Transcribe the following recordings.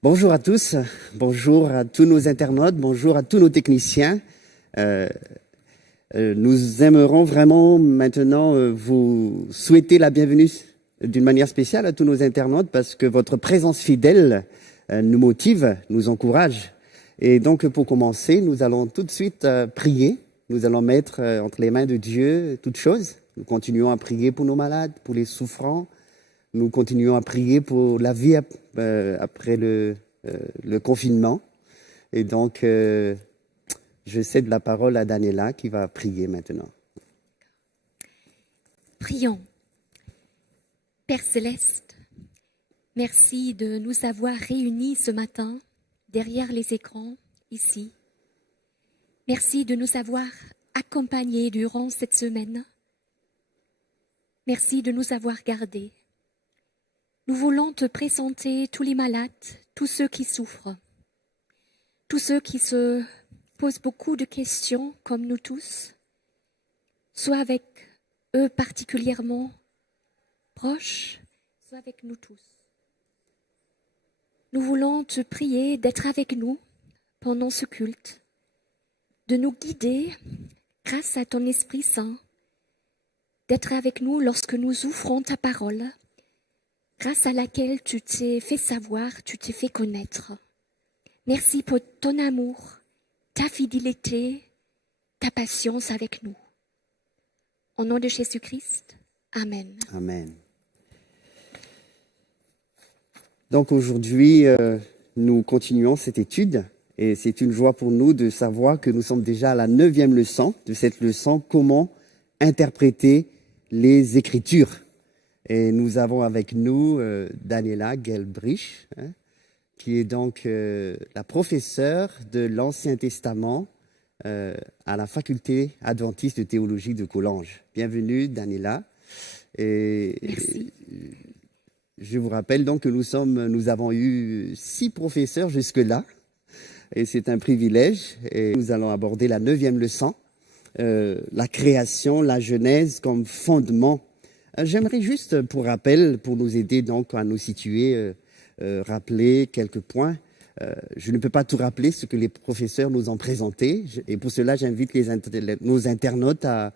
Bonjour à tous, bonjour à tous nos internautes, bonjour à tous nos techniciens. Nous aimerons vraiment maintenant vous souhaiter la bienvenue d'une manière spéciale à tous nos internautes parce que votre présence fidèle nous motive, nous encourage. Et donc pour commencer, nous allons tout de suite prier. Nous allons mettre entre les mains de Dieu toutes choses. Nous continuons à prier pour nos malades, pour les souffrants. Nous continuons à prier pour la vie après le confinement. Et donc, je cède la parole à Daniela qui va prier maintenant. Prions. Père Céleste, merci de nous avoir réunis ce matin derrière les écrans, ici. Merci de nous avoir accompagnés durant cette semaine. Merci de nous avoir gardés. Nous voulons te présenter tous les malades, tous ceux qui souffrent, tous ceux qui se posent beaucoup de questions, comme nous tous, soit avec eux particulièrement proches, soit avec nous tous. Nous voulons te prier d'être avec nous pendant ce culte, de nous guider grâce à ton Esprit Saint, d'être avec nous lorsque nous ouvrons ta parole, grâce à laquelle tu t'es fait savoir, tu t'es fait connaître. Merci pour ton amour, ta fidélité, ta patience avec nous. Au nom de Jésus-Christ, Amen. Amen. Donc aujourd'hui, nous continuons cette étude et c'est une joie pour nous de savoir que nous sommes déjà à la 9e leçon de cette leçon, comment interpréter les Écritures. Et nous avons avec nous Daniela Gelbrich, qui est donc la professeure de l'Ancien Testament à la faculté adventiste de théologie de Collonges. Bienvenue Daniela. Merci. Je vous rappelle donc que nous avons eu 6 professeurs jusque-là, et c'est un privilège. Et nous allons aborder la 9e leçon, la création, la Genèse comme fondement. J'aimerais juste, pour rappel, pour nous aider donc à nous situer, rappeler quelques points. Je ne peux pas tout rappeler ce que les professeurs nous ont présenté, et pour cela j'invite nos internautes à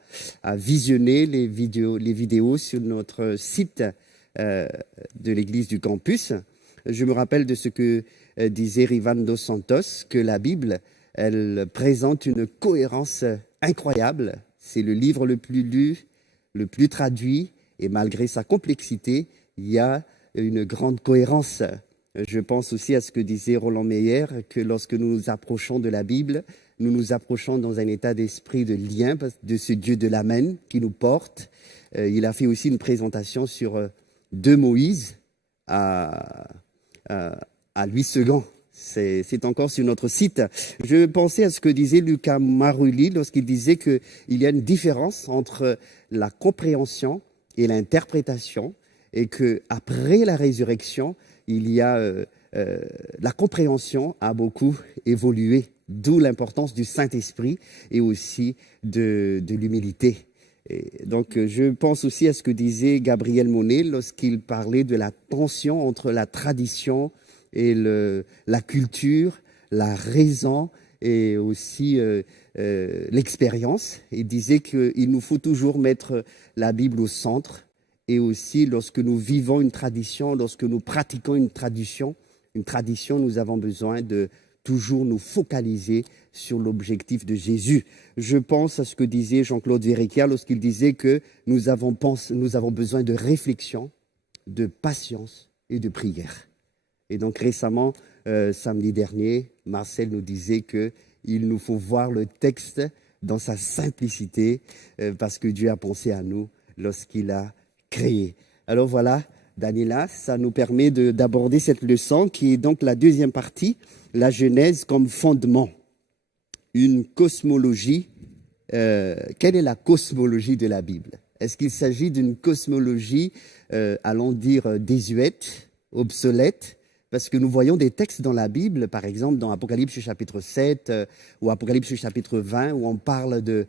visionner les vidéos sur notre site de l'église du campus. Je me rappelle de ce que disait Rivan dos Santos, que la Bible, elle présente une cohérence incroyable. C'est le livre le plus lu, le plus traduit, et malgré sa complexité, il y a une grande cohérence. Je pense aussi à ce que disait Roland Meyer, que lorsque nous nous approchons de la Bible, nous nous approchons dans un état d'esprit de lien de ce Dieu de l'Amen qui nous porte. Il a fait aussi une présentation sur 2 Moïse à Louis II. C'est encore sur notre site. Je pensais à ce que disait Lucas Marulli lorsqu'il disait qu'il y a une différence entre la compréhension et l'interprétation, et qu'après la résurrection, il y a la compréhension a beaucoup évolué, d'où l'importance du Saint-Esprit et aussi de l'humilité. Et donc, je pense aussi à ce que disait Gabriel Monet lorsqu'il parlait de la tension entre la tradition et la culture, la raison et aussi l'expérience. Il disait qu'il nous faut toujours mettre la Bible au centre, et aussi lorsque nous vivons une tradition, lorsque nous pratiquons une tradition, nous avons besoin de toujours nous focaliser sur l'objectif de Jésus. Je pense à ce que disait Jean-Claude Verrecchia lorsqu'il disait que nous avons besoin de réflexion, de patience et de prière. Et donc récemment, samedi dernier, Marcel nous disait qu'il nous faut voir le texte dans sa simplicité parce que Dieu a pensé à nous lorsqu'il a créé. Alors voilà, Daniela, ça nous permet d'aborder cette leçon qui est donc la 2e partie, la Genèse comme fondement. Une cosmologie. Quelle est la cosmologie de la Bible? Est-ce qu'il s'agit d'une cosmologie, allons dire, désuète, obsolète? Parce que nous voyons des textes dans la Bible, par exemple dans Apocalypse chapitre 7 ou Apocalypse chapitre 20, où on parle de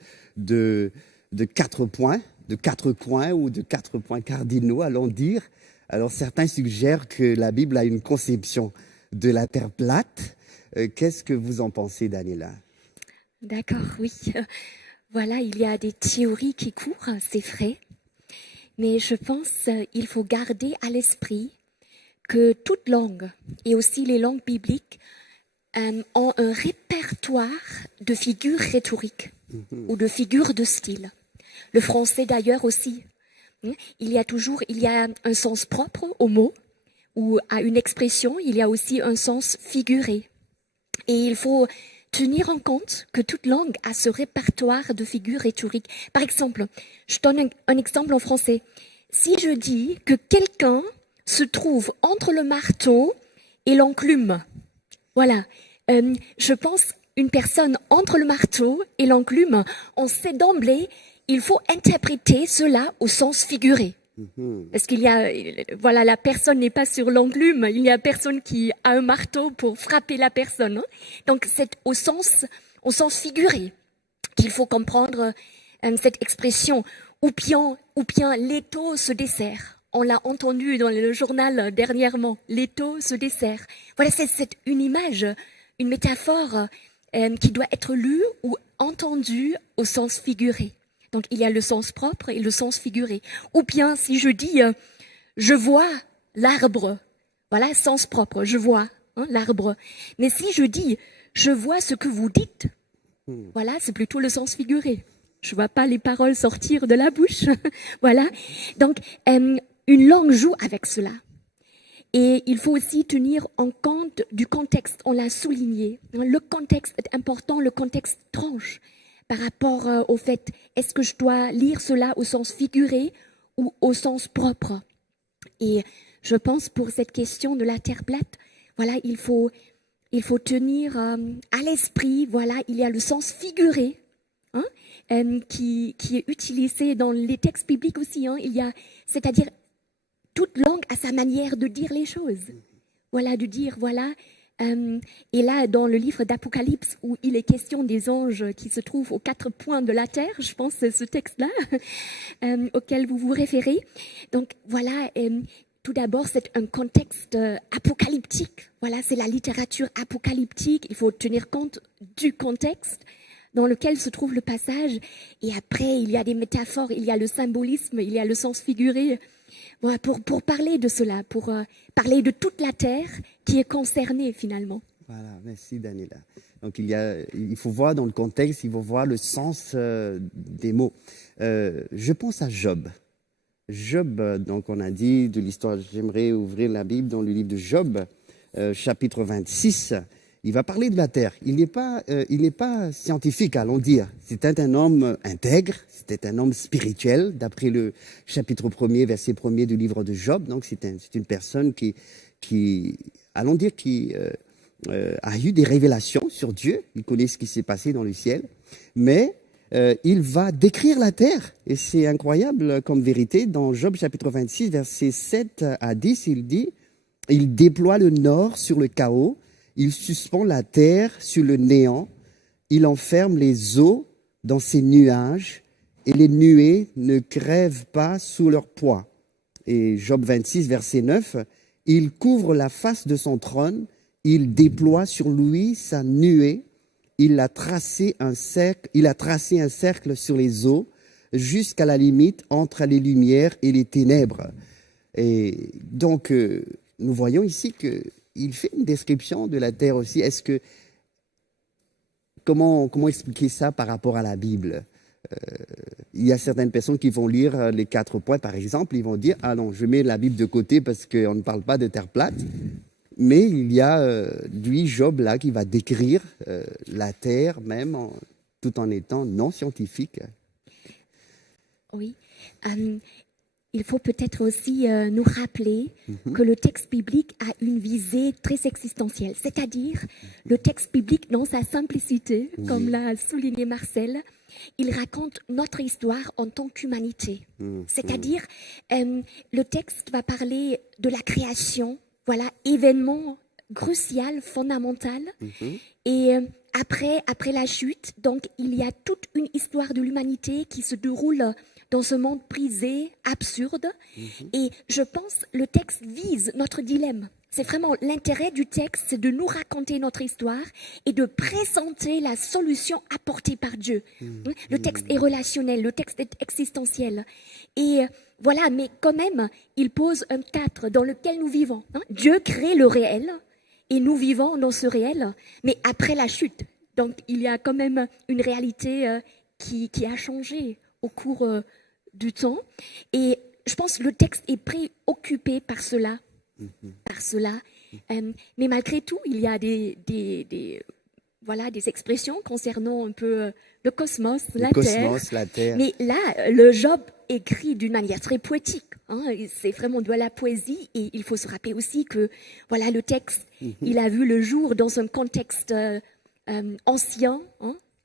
4 points, de 4 coins ou de 4 points cardinaux, allons dire. Alors certains suggèrent que la Bible a une conception de la Terre plate. Qu'est-ce que vous en pensez, Daniela? D'accord, oui. Voilà, il y a des théories qui courent, c'est vrai. Mais je pense qu'il faut garder à l'esprit que toute langue, et aussi les langues bibliques, ont un répertoire de figures rhétoriques ou de figures de style. Le français d'ailleurs aussi. Il y a un sens propre au mot ou à une expression, il y a aussi un sens figuré. Et il faut tenir en compte que toute langue a ce répertoire de figures rhétoriques. Par exemple, je donne un exemple en français. Si je dis que quelqu'un se trouve entre le marteau et l'enclume, voilà, je pense une personne entre le marteau et l'enclume, on sait d'emblée, il faut interpréter cela au sens figuré. Parce qu'il y a, voilà, la personne n'est pas sur l'enclume, il y a personne qui a un marteau pour frapper la personne. Hein. Donc c'est au sens figuré qu'il faut comprendre cette expression. Ou bien l'étau se dessert. On l'a entendu dans le journal dernièrement. L'étau se dessert. Voilà, c'est une image, une métaphore qui doit être lue ou entendue au sens figuré. Donc, il y a le sens propre et le sens figuré. Ou bien, si je dis, je vois l'arbre, voilà, sens propre, je vois l'arbre. Mais si je dis, je vois ce que vous dites, voilà, c'est plutôt le sens figuré. Je vois pas les paroles sortir de la bouche, voilà. Donc, une langue joue avec cela. Et il faut aussi tenir en compte du contexte, on l'a souligné. Le contexte est important, le contexte tranche par rapport au fait, est-ce que je dois lire cela au sens figuré ou au sens propre? Et je pense pour cette question de la terre plate, voilà, il faut tenir à l'esprit, voilà, il y a le sens figuré, hein, qui est utilisé dans les textes bibliques aussi. Hein, c'est-à-dire, toute langue a sa manière de dire les choses. Voilà, de dire, voilà. Et là, dans le livre d'Apocalypse, où il est question des anges qui se trouvent aux 4 points de la terre, je pense que c'est ce texte-là auquel vous vous référez. Donc voilà, tout d'abord, c'est un contexte apocalyptique. Voilà, c'est la littérature apocalyptique. Il faut tenir compte du contexte dans lequel se trouve le passage. Et après, il y a des métaphores, il y a le symbolisme, il y a le sens figuré. Voilà, pour parler de cela, pour parler de toute la terre qui est concernée finalement. Voilà, merci Daniela. Donc il faut voir dans le contexte, il faut voir le sens des mots. Je pense à Job. Job, donc on a dit de l'histoire, j'aimerais ouvrir la Bible dans le livre de Job, chapitre 26. Il va parler de la terre. Il n'est pas scientifique, allons dire. C'était un homme intègre, c'était un homme spirituel, d'après le chapitre 1er, verset 1er du livre de Job. Donc c'est une personne qui allons dire, a eu des révélations sur Dieu. Il connaît ce qui s'est passé dans le ciel. Mais il va décrire la terre. Et c'est incroyable comme vérité. Dans Job chapitre 26, versets 7 à 10, il dit « Il déploie le nord sur le chaos. Il suspend la terre sur le néant, il enferme les eaux dans ses nuages, et les nuées ne crèvent pas sous leur poids. » Et Job 26, verset 9, « Il couvre la face de son trône, il déploie sur lui sa nuée, il a tracé un cercle sur les eaux, jusqu'à la limite entre les lumières et les ténèbres. » Et donc, nous voyons ici que il fait une description de la terre aussi. Comment expliquer ça par rapport à la Bible? Il y a certaines personnes qui vont lire les 4 points, par exemple, ils vont dire « Ah non, je mets la Bible de côté parce qu'on ne parle pas de terre plate. » Mais il y a, lui, Job, là, qui va décrire la terre, même tout en étant non scientifique. Oui. Il faut peut-être aussi nous rappeler que le texte biblique a une visée très existentielle, c'est-à-dire le texte biblique dans sa simplicité, comme l'a souligné Marcel, il raconte notre histoire en tant qu'humanité. C'est-à-dire le texte va parler de la création, voilà, événement crucial, fondamental, et après la chute, donc il y a toute une histoire de l'humanité qui se déroule dans ce monde brisé, absurde. Et je pense le texte vise notre dilemme. C'est vraiment l'intérêt du texte, c'est de nous raconter notre histoire et de présenter la solution apportée par Dieu. Le texte est relationnel, le texte est existentiel. Et voilà, mais quand même, il pose un cadre dans lequel nous vivons. Dieu crée le réel et nous vivons dans ce réel, mais après la chute. Donc, il y a quand même une réalité qui a changé au cours du temps. Et je pense que le texte est préoccupé par cela. Mais malgré tout, il y a des expressions concernant un peu le cosmos, la Terre. Mais là, le Job écrit d'une manière très poétique. C'est vraiment de la poésie. Et il faut se rappeler aussi que voilà, le texte, il a vu le jour dans un contexte ancien,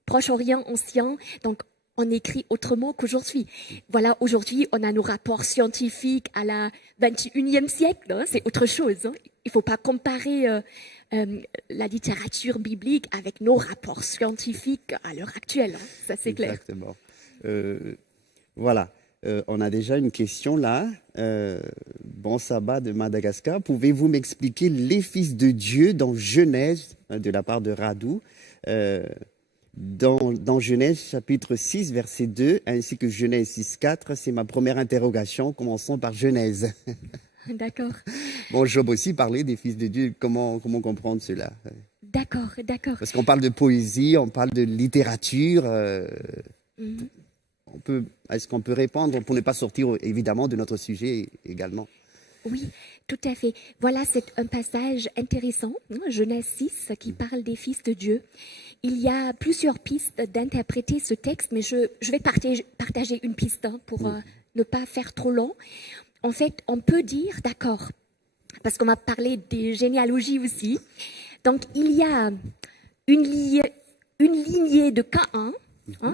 Proche-Orient ancien. Donc, on écrit autrement qu'aujourd'hui. Voilà, aujourd'hui, on a nos rapports scientifiques à la 21e siècle. C'est autre chose. Il ne faut pas comparer la littérature biblique avec nos rapports scientifiques à l'heure actuelle. Ça, c'est clair. Exactement. Voilà. On a déjà une question là. Bon sabbat de Madagascar. Pouvez-vous m'expliquer les fils de Dieu dans Genèse, de la part de Radou dans Genèse chapitre 6, verset 2, ainsi que Genèse 6, 4, c'est ma première interrogation. Commençons par Genèse. D'accord. Bon, Job aussi parlait des fils de Dieu. Comment comprendre cela? D'accord. Parce qu'on parle de poésie, on parle de littérature. Est-ce qu'on peut répondre pour ne pas sortir évidemment de notre sujet également? Oui, tout à fait. Voilà, c'est un passage intéressant, Genèse 6, qui parle des fils de Dieu. Il y a plusieurs pistes d'interpréter ce texte, mais je vais partager une piste pour ne pas faire trop long. En fait, on peut dire, d'accord, parce qu'on m'a parlé des généalogies aussi. Donc, il y a une lignée de Caïn,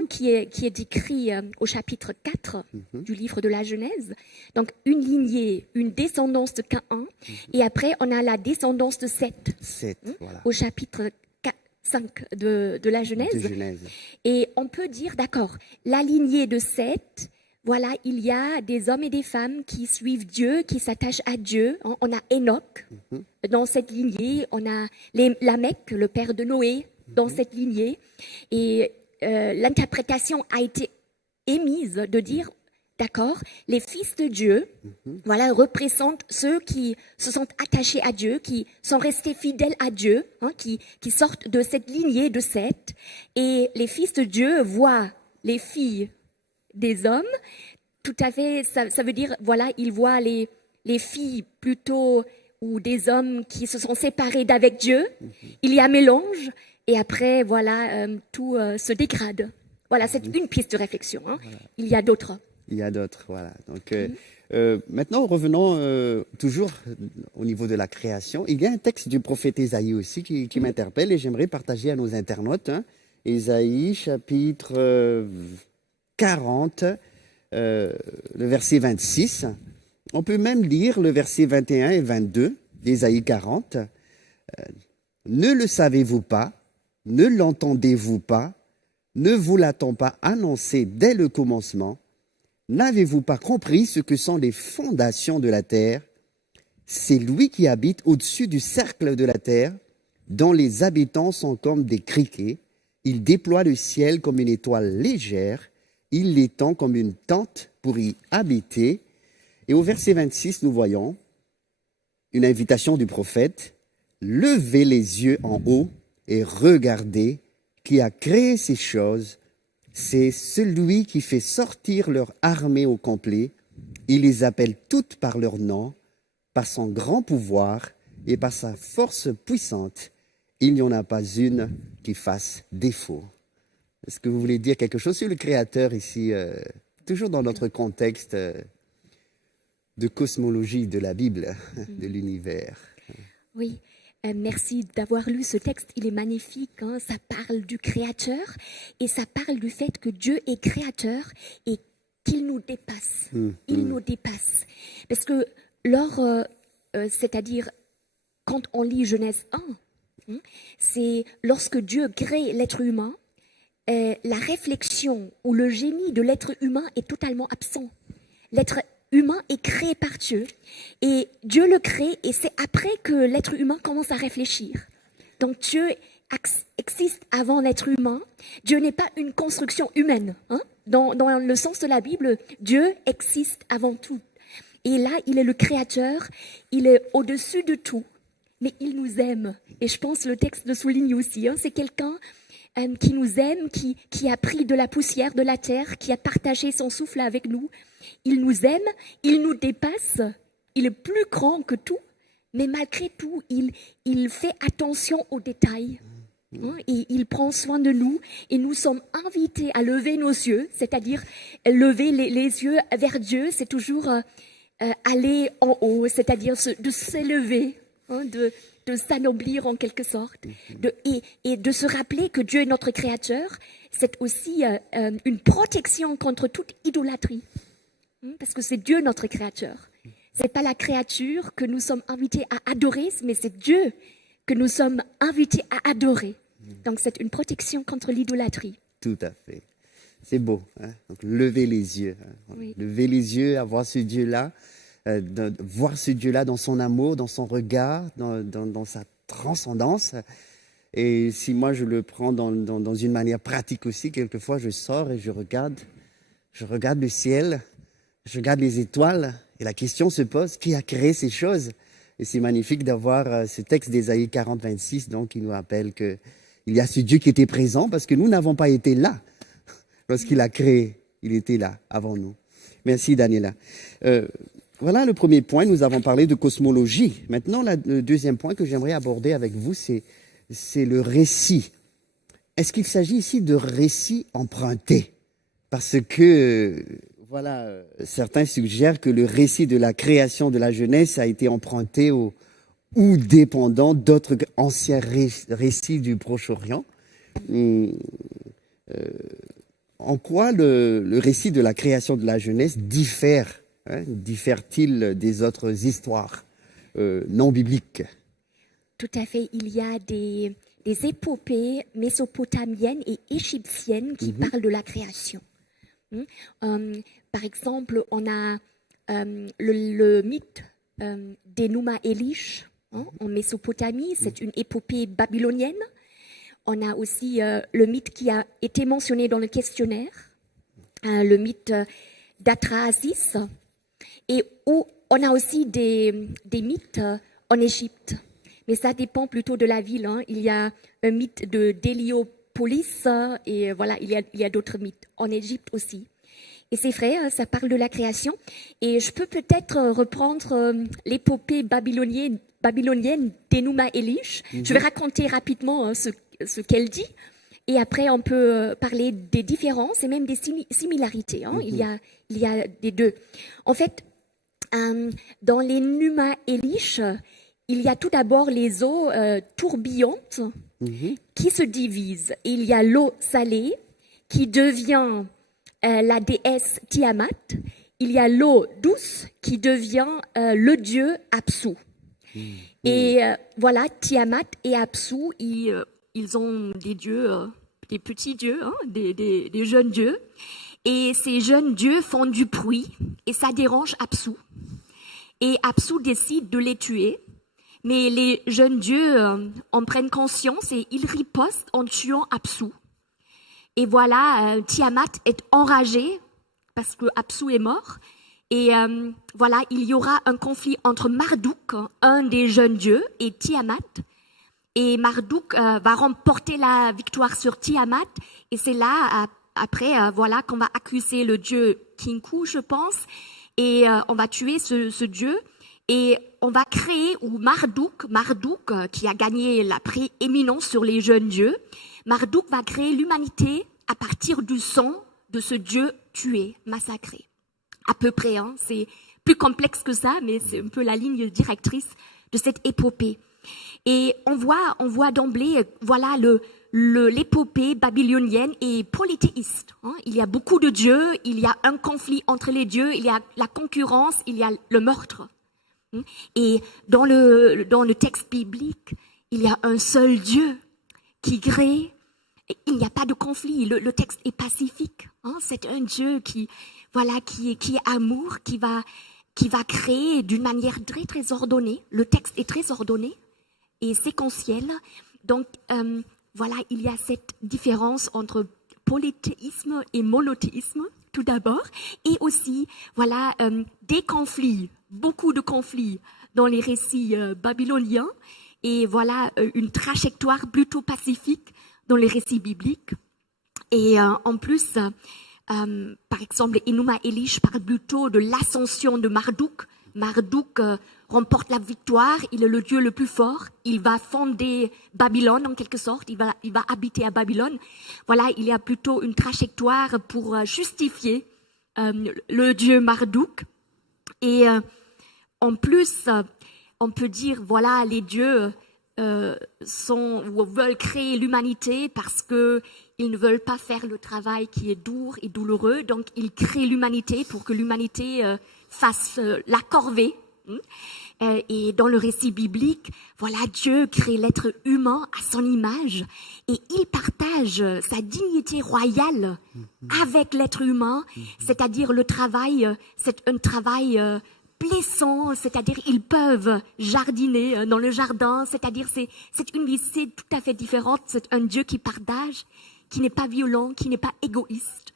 qui est décrit au chapitre 4 du livre de la Genèse. Donc, une lignée, une descendance de Caïn. Et après, on a la descendance de Seth, voilà. au chapitre 5 de la Genèse. Et on peut dire, d'accord, la lignée de Seth, voilà, il y a des hommes et des femmes qui suivent Dieu, qui s'attachent à Dieu. On a Enoch dans cette lignée. On a Lamech, le père de Noé, dans cette lignée. Et l'interprétation a été émise de dire, d'accord, les fils de Dieu, voilà, représentent ceux qui se sont attachés à Dieu, qui sont restés fidèles à Dieu, qui sortent de cette lignée de Seth. Et les fils de Dieu voient les filles des hommes. Tout à fait, ça veut dire, voilà, ils voient les filles plutôt, ou des hommes qui se sont séparés d'avec Dieu. Il y a mélange. Et après, voilà, tout se dégrade. Voilà, c'est une piste de réflexion. Voilà. Il y a d'autres. Voilà. Donc, maintenant, revenons toujours au niveau de la création. Il y a un texte du prophète Ésaïe aussi qui m'interpelle et j'aimerais partager à nos internautes. Ésaïe, chapitre 40, le verset 26. On peut même lire le verset 21 et 22 d'Ésaïe 40. Ne le savez-vous pas? Ne l'entendez-vous pas? Ne vous l'a-t-on pas annoncé dès le commencement? N'avez-vous pas compris ce que sont les fondations de la terre? C'est lui qui habite au-dessus du cercle de la terre, dont les habitants sont comme des criquets. Il déploie le ciel comme une étoile légère. Il l'étend comme une tente pour y habiter. Et au verset 26, nous voyons une invitation du prophète. Levez les yeux en haut et regardez qui a créé ces choses. C'est celui qui fait sortir leur armée au complet. Il les appelle toutes par leur nom, par son grand pouvoir et par sa force puissante. Il n'y en a pas une qui fasse défaut. Est-ce que vous voulez dire quelque chose sur le Créateur ici, toujours dans notre contexte de cosmologie de la Bible, de l'univers? Oui. Merci d'avoir lu ce texte, il est magnifique, ça parle du Créateur et ça parle du fait que Dieu est créateur et qu'il nous dépasse, il nous dépasse. Parce que c'est-à-dire quand on lit Genèse 1, c'est lorsque Dieu crée l'être humain, la réflexion ou le génie de l'être humain est totalement absent. L'être humain est créé par Dieu. Et Dieu le crée et c'est après que l'être humain commence à réfléchir. Donc Dieu existe avant l'être humain. Dieu n'est pas une construction humaine. Hein? Dans le sens de la Bible, Dieu existe avant tout. Et là, il est le créateur, il est au-dessus de tout, mais il nous aime. Et je pense que le texte le souligne aussi. Hein? C'est quelqu'un qui nous aime, qui a pris de la poussière de la terre, qui a partagé son souffle avec nous. Il nous aime, il nous dépasse, il est plus grand que tout, mais malgré tout, il fait attention aux détails. Hein, et il prend soin de nous et nous sommes invités à lever nos yeux, c'est-à-dire lever les yeux vers Dieu, c'est toujours aller en haut, c'est-à-dire de s'élever, hein, de s'anoblir en quelque sorte, et de se rappeler que Dieu est notre créateur, c'est aussi une protection contre toute idolâtrie, hein, parce que c'est Dieu notre créateur. C'est pas la créature que nous sommes invités à adorer, mais c'est Dieu que nous sommes invités à adorer. Donc c'est une protection contre l'idolâtrie. Tout à fait. C'est beau. Hein? Donc lever les yeux. Hein? Oui. Lever les yeux, à voir ce Dieu-là, voir ce Dieu-là dans son amour, dans son regard, dans sa transcendance. Et si moi je le prends dans une manière pratique aussi, quelquefois je sors et je regarde le ciel, je regarde les étoiles et la question se pose, qui a créé ces choses? Et c'est magnifique d'avoir ce texte d'Ésaïe 40, 26, donc, qui nous rappelle qu'il y a ce Dieu qui était présent parce que nous n'avons pas été là. Lorsqu'il a créé, il était là avant nous. Merci Daniela. Voilà le premier point, nous avons parlé de cosmologie. Maintenant, le deuxième point que j'aimerais aborder avec vous, c'est le récit. Est-ce qu'il s'agit ici de récit emprunté? Parce que, voilà, certains suggèrent que le récit de la création de la Genèse a été emprunté ou dépendant d'autres anciens récits du Proche-Orient. En quoi le récit de la création de la Genèse diffère-t-il des autres histoires non bibliques? Tout à fait. Il y a des épopées mésopotamiennes et égyptiennes qui parlent de la création. Par exemple, on a le mythe d'Enuma Elish en Mésopotamie. C'est une épopée babylonienne. On a aussi le mythe qui a été mentionné dans le questionnaire, le mythe d'Atrahasis. Et on a aussi des mythes en Égypte. Mais ça dépend plutôt de la ville. Hein. Il y a un mythe de d'Héliopolis et voilà, il y a d'autres mythes en Égypte aussi. Et c'est vrai, ça parle de la création. Et je peux peut-être reprendre l'épopée babylonienne d'Enuma Elish. Je vais raconter rapidement ce qu'elle dit. Et après, on peut parler des différences et même des similarités. Hein. Il y a des deux. En fait, dans l'Enuma Elish, il y a tout d'abord les eaux tourbillontes qui se divisent. Il y a l'eau salée qui devient la déesse Tiamat. Il y a l'eau douce qui devient le dieu Apsu. Et voilà, Tiamat et Apsu, ils ont des dieux, des petits dieux, hein, des jeunes dieux. Et ces jeunes dieux font du bruit et ça dérange Apsu. Et Apsu décide de les tuer. Mais les jeunes dieux en prennent conscience et ils ripostent en tuant Apsu. Et voilà, Tiamat est enragée parce que Apsu est mort. Et voilà, il y aura un conflit entre Marduk, un des jeunes dieux, et Tiamat. Et Marduk va remporter la victoire sur Tiamat. Et c'est là, après, voilà, qu'on va accuser le dieu Kinku, je pense. Et on va tuer ce dieu. Et on va créer, ou Marduk qui a gagné la prééminence sur les jeunes dieux, Marduk va créer l'humanité à partir du sang de ce dieu tué, massacré. À peu près, hein, c'est plus complexe que ça, mais c'est un peu la ligne directrice de cette épopée. Et on voit d'emblée, voilà, l'épopée babylonienne est polythéiste. Hein. Il y a beaucoup de dieux, il y a un conflit entre les dieux, il y a la concurrence, il y a le meurtre. Et dans le texte biblique, il y a un seul Dieu qui crée il n'y a pas de conflit. Le texte est pacifique. Hein. C'est un Dieu qui est amour, qui va créer d'une manière très, très ordonnée. Le texte est très ordonné et séquentiel. Donc, il y a cette différence entre polythéisme et monothéisme, tout d'abord. Et aussi, des conflits, beaucoup de conflits dans les récits babyloniens. Et une trajectoire plutôt pacifique dans les récits bibliques. Et en plus, par exemple, Enuma Elish parle plutôt de l'ascension de Marduk. Marduk remporte la victoire, il est le Dieu le plus fort, il va fonder Babylone en quelque sorte, il va habiter à Babylone. Il y a plutôt une trajectoire pour justifier le Dieu Marduk. Et en plus, on peut dire, les dieux veulent créer l'humanité parce que ils ne veulent pas faire le travail qui est dur et douloureux, donc ils créent l'humanité pour que l'humanité fasse la corvée. Et dans le récit biblique, Dieu crée l'être humain à son image et il partage sa dignité royale avec l'être humain, c'est-à-dire le travail, c'est un travail plaisant, c'est-à-dire ils peuvent jardiner dans le jardin, c'est-à-dire c'est une vie tout à fait différente, c'est un Dieu qui partage, qui n'est pas violent, qui n'est pas égoïste.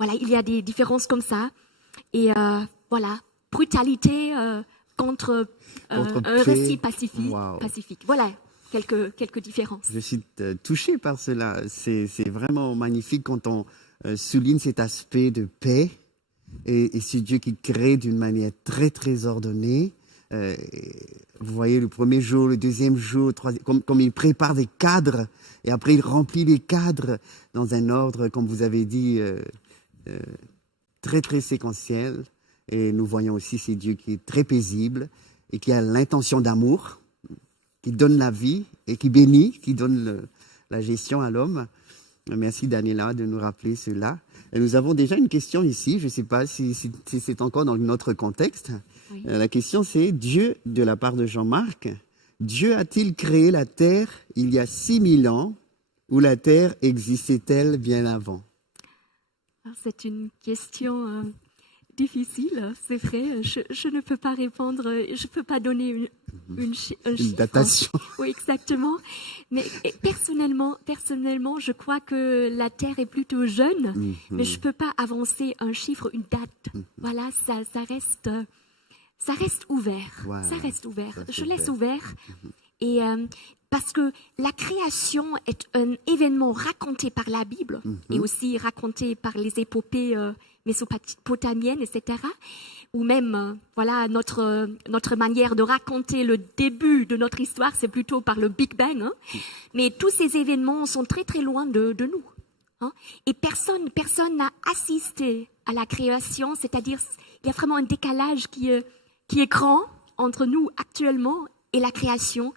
Il y a des différences comme ça. Et brutalité contre un récit pacifique. Wow. Pacifique. Voilà quelques différences. Je suis touché par cela. C'est vraiment magnifique quand on souligne cet aspect de paix et ce Dieu qui crée d'une manière très, très ordonnée. Vous voyez, le premier jour, le deuxième jour, le troisième, comme il prépare des cadres et après il remplit les cadres dans un ordre, comme vous avez dit, très, très séquentiel. Et nous voyons aussi ce Dieu qui est très paisible et qui a l'intention d'amour, qui donne la vie et qui bénit, qui donne la gestion à l'homme. Merci Daniela de nous rappeler cela. Et nous avons déjà une question ici, je ne sais pas si c'est encore dans notre contexte. Oui. La question c'est, Dieu, de la part de Jean-Marc, Dieu a-t-il créé la terre il y a 6000 ans ou la terre existait-elle bien avant? C'est une question difficile, c'est vrai. Je ne peux pas répondre, je ne peux pas donner un chiffre. Datation. Oui, exactement. Mais personnellement, je crois que la Terre est plutôt jeune, mais je ne peux pas avancer un chiffre, une date. Ça reste ouvert. Wow. Ça reste ouvert. Ça, Je laisse ouvert. Et parce que la création est un événement raconté par la Bible et aussi raconté par les épopées mésopotamiennes, etc. Ou même, notre manière de raconter le début de notre histoire, c'est plutôt par le Big Bang. Hein. Mais tous ces événements sont très très loin de nous. Hein. Et personne n'a assisté à la création, c'est-à-dire il y a vraiment un décalage qui est grand entre nous actuellement et la création.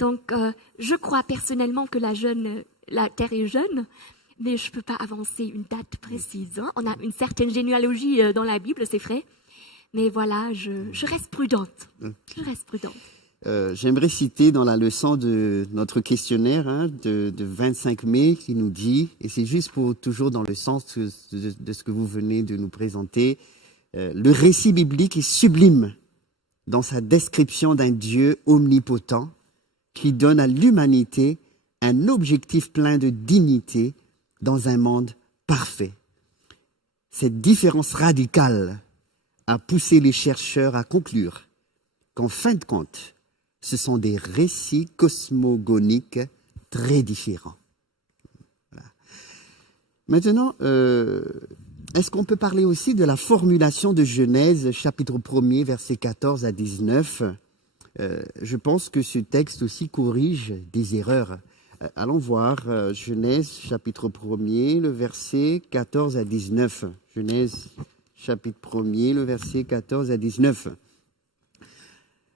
Donc, je crois personnellement que la Terre est jeune, mais je ne peux pas avancer une date précise. Hein. On a une certaine généalogie dans la Bible, c'est vrai. Mais je reste prudente. Je reste prudente. J'aimerais citer dans la leçon de notre questionnaire de 25 mai qui nous dit, et c'est juste pour toujours dans le sens de ce que vous venez de nous présenter, le récit biblique est sublime dans sa description d'un Dieu omnipotent qui donne à l'humanité un objectif plein de dignité dans un monde parfait. Cette différence radicale a poussé les chercheurs à conclure qu'en fin de compte, ce sont des récits cosmogoniques très différents. Voilà. Maintenant, est-ce qu'on peut parler aussi de la formulation de Genèse, chapitre 1er, versets 14 à 19 ? Je pense que ce texte aussi corrige des erreurs. Allons voir Genèse, chapitre 1er, le verset 14 à 19. Genèse, chapitre 1er, le verset 14 à 19.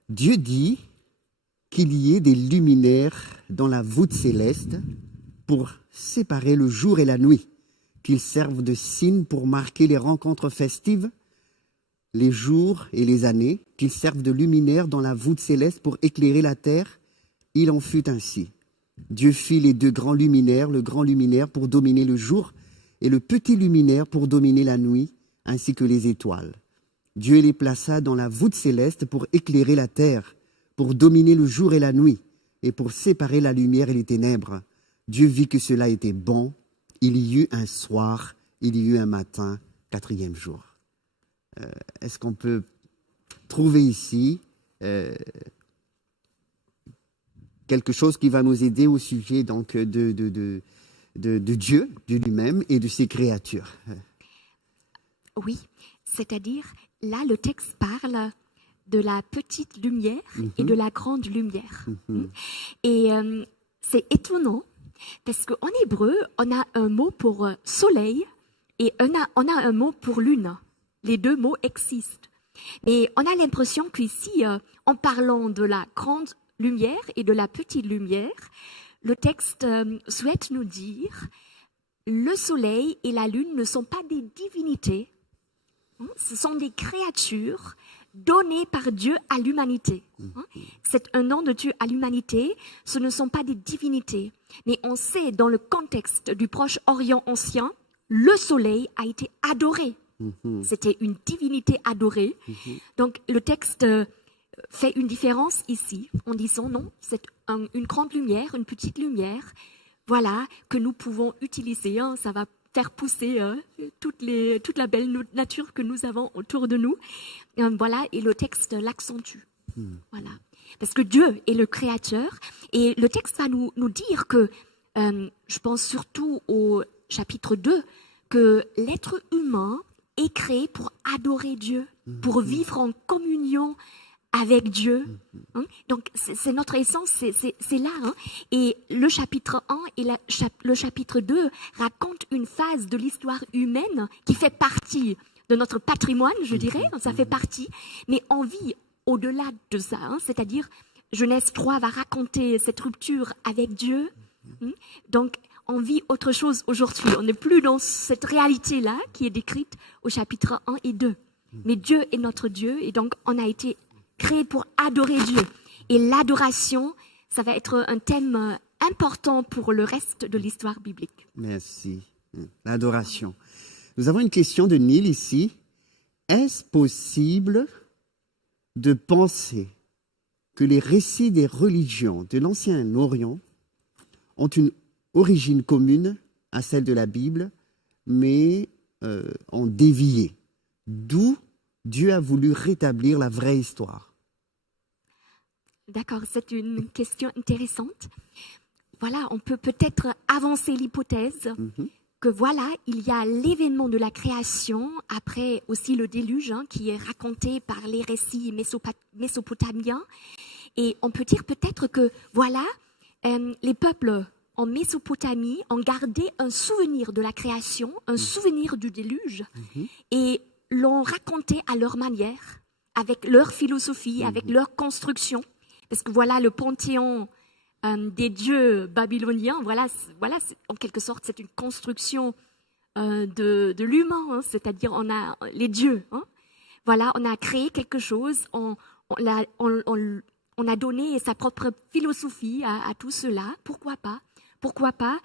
Dieu dit qu'il y ait des luminaires dans la voûte céleste pour séparer le jour et la nuit, qu'ils servent de signes pour marquer les rencontres festives, les jours et les années, qu'ils servent de luminaires dans la voûte céleste pour éclairer la terre. Il en fut ainsi. Dieu fit les deux grands luminaires, le grand luminaire pour dominer le jour et le petit luminaire pour dominer la nuit, ainsi que les étoiles. Dieu les plaça dans la voûte céleste pour éclairer la terre, pour dominer le jour et la nuit, et pour séparer la lumière et les ténèbres. Dieu vit que cela était bon. Il y eut un soir, il y eut un matin, 4e jour. Est-ce qu'on peut trouver ici quelque chose qui va nous aider au sujet donc, de Dieu, de lui-même et de ses créatures? Oui, c'est-à-dire, là, le texte parle de la petite lumière et de la grande lumière. Et c'est étonnant, parce qu'en hébreu, on a un mot pour soleil et on a un mot pour lune. Les deux mots existent. Et on a l'impression qu'ici, en parlant de la grande lumière et de la petite lumière, le texte souhaite nous dire le soleil et la lune ne sont pas des divinités, ce sont des créatures données par Dieu à l'humanité. C'est un nom de Dieu à l'humanité, ce ne sont pas des divinités. Mais on sait, dans le contexte du Proche-Orient ancien, le soleil a été adoré. C'était une divinité adorée. Donc le texte fait une différence ici en disant non, c'est une grande lumière, une petite lumière, voilà, que nous pouvons utiliser. Ça va faire pousser toute la belle nature que nous avons autour de nous. Voilà, et le texte l'accentue. Voilà. Parce que Dieu est le créateur. Et le texte va nous dire que, je pense surtout au chapitre 2, que l'être humain est créé pour adorer Dieu, pour vivre en communion avec Dieu. Donc, c'est notre essence, c'est là. Et le chapitre 1 et le chapitre 2 racontent une phase de l'histoire humaine qui fait partie de notre patrimoine, je dirais, ça fait partie, mais on vit au-delà de ça, c'est-à-dire Genèse 3 va raconter cette rupture avec Dieu. Donc, on vit autre chose aujourd'hui. On n'est plus dans cette réalité-là qui est décrite au chapitre 1 et 2. Mais Dieu est notre Dieu et donc on a été créé pour adorer Dieu. Et l'adoration, ça va être un thème important pour le reste de l'histoire biblique. Merci. L'adoration. Nous avons une question de Neil ici. Est-ce possible de penser que les récits des religions de l'Ancien Orient ont une origine commune à celle de la Bible, mais ont dévié, d'où Dieu a voulu rétablir la vraie histoire? D'accord, c'est une question intéressante. Voilà, on peut peut-être avancer l'hypothèse que voilà, il y a l'événement de la création, après aussi le déluge, qui est raconté par les récits mésopotamiens. Et on peut dire peut-être que voilà, les peuples en Mésopotamie ont gardé un souvenir de la création, un souvenir du déluge, et l'ont raconté à leur manière, avec leur philosophie, avec leur construction. Parce que voilà, le panthéon des dieux babyloniens, voilà, en quelque sorte, c'est une construction de l'humain, c'est-à-dire on a les dieux. Voilà, on a créé quelque chose, on a donné sa propre philosophie à tout cela. Pourquoi pas? Pourquoi pas?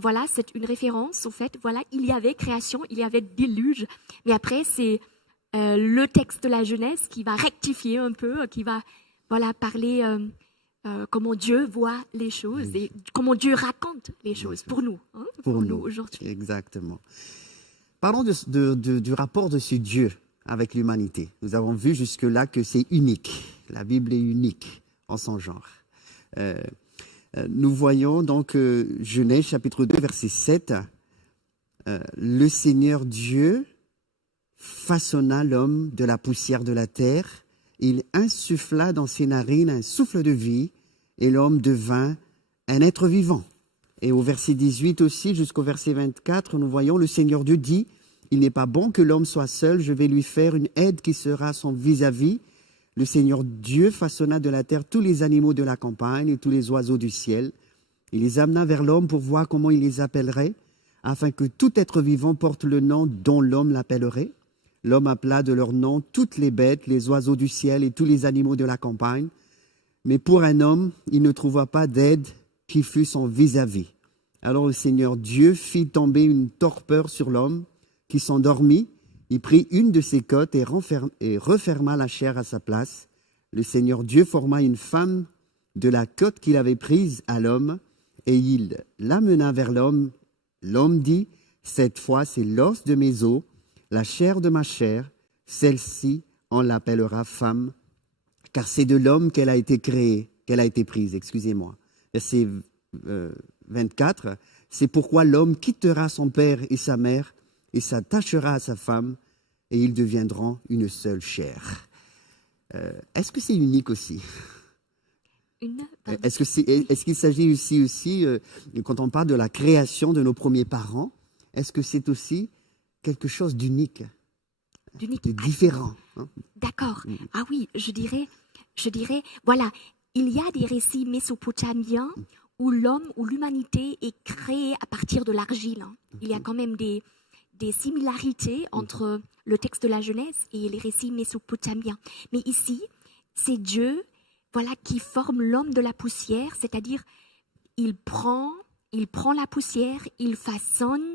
Voilà, c'est une référence, au fait. Voilà, il y avait création, il y avait déluge. Mais après, c'est le texte de la Genèse qui va rectifier un peu, qui va parler comment Dieu voit les choses et comment Dieu raconte les choses pour nous, pour nous aujourd'hui. Exactement. Parlons du rapport de ce Dieu avec l'humanité. Nous avons vu jusque-là que c'est unique. La Bible est unique en son genre. Nous voyons donc Genèse chapitre 2 verset 7. Le Seigneur Dieu façonna l'homme de la poussière de la terre. Il insuffla dans ses narines un souffle de vie et l'homme devint un être vivant. Et au verset 18 aussi jusqu'au verset 24, nous voyons le Seigneur Dieu dit « Il n'est pas bon que l'homme soit seul, je vais lui faire une aide qui sera son vis-à-vis. » Le Seigneur Dieu façonna de la terre tous les animaux de la campagne et tous les oiseaux du ciel. Il les amena vers l'homme pour voir comment il les appellerait, afin que tout être vivant porte le nom dont l'homme l'appellerait. L'homme appela de leur nom toutes les bêtes, les oiseaux du ciel et tous les animaux de la campagne. Mais pour un homme, il ne trouva pas d'aide qui fut son vis-à-vis. Alors le Seigneur Dieu fit tomber une torpeur sur l'homme qui s'endormit. Il prit une de ses côtes et referma la chair à sa place. Le Seigneur Dieu forma une femme de la côte qu'il avait prise à l'homme et il l'amena vers l'homme. L'homme dit, « Cette fois, c'est l'os de mes os, la chair de ma chair. Celle-ci, on l'appellera femme, car c'est de l'homme qu'elle a été créée, qu'elle a été prise. » Excusez-moi. Verset 24. « C'est pourquoi l'homme quittera son père et sa mère et s'attachera à sa femme, et ils deviendront une seule chair. » Est-ce que c'est unique aussi? Est-ce qu'il s'agit aussi, quand on parle de la création de nos premiers parents, est-ce que c'est aussi quelque chose d'unique, de différent, hein? D'accord. Ah oui, je dirais, voilà, il y a des récits mésopotamiens où l'homme, où l'humanité est créée à partir de l'argile. Hein. Il y a quand même des similarités entre le texte de la Genèse et les récits mésopotamiens. Mais ici, c'est Dieu, voilà, qui forme l'homme de la poussière, c'est-à-dire il prend la poussière, il façonne,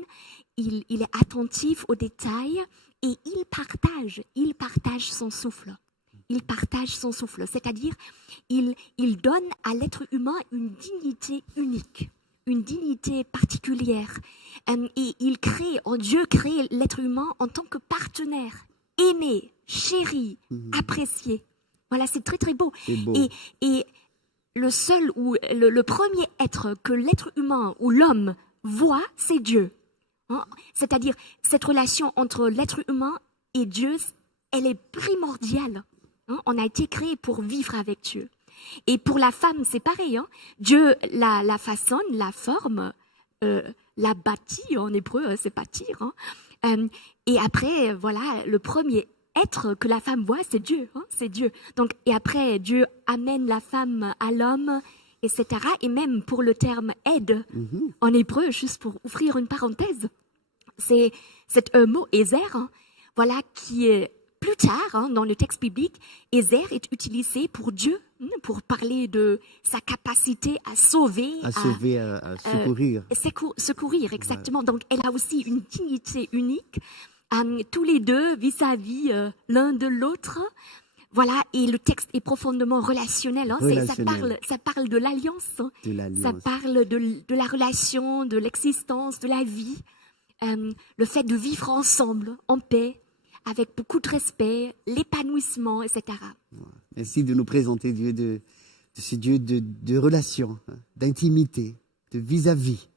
il est attentif aux détails et il partage son souffle. Il partage son souffle, c'est-à-dire il donne à l'être humain une dignité unique, une dignité particulière. Et Dieu crée l'être humain en tant que partenaire, aimé, chéri, apprécié. Voilà, c'est très très beau. C'est beau. Et le seul ou le premier être que l'être humain ou l'homme voit, c'est Dieu. Hein? C'est-à-dire cette relation entre l'être humain et Dieu, elle est primordiale. Hein? On a été créé pour vivre avec Dieu. Et pour la femme, c'est pareil. Hein? Dieu la façonne, la forme, la bâtit, en hébreu, c'est bâtir. Hein? Et après, voilà, le premier être que la femme voit, c'est Dieu. Hein? C'est Dieu. Donc, et après, Dieu amène la femme à l'homme, etc. Et même pour le terme aide, en hébreu, juste pour ouvrir une parenthèse, c'est cet mot Ézer, hein, voilà, qui est plus tard, hein, dans le texte biblique, Ézer est utilisé pour Dieu, pour parler de sa capacité à sauver, à secourir. Secourir, exactement. Donc, elle a aussi une dignité unique, tous les deux vis-à-vis l'un de l'autre. Voilà, et le texte est profondément relationnel. Hein. Ça parle de l'alliance. Hein. Ça parle de la relation, de l'existence, de la vie. Le fait de vivre ensemble, en paix, avec beaucoup de respect, l'épanouissement, etc. Merci de nous présenter Dieu de ce Dieu de relation, hein, d'intimité, de vis-à-vis.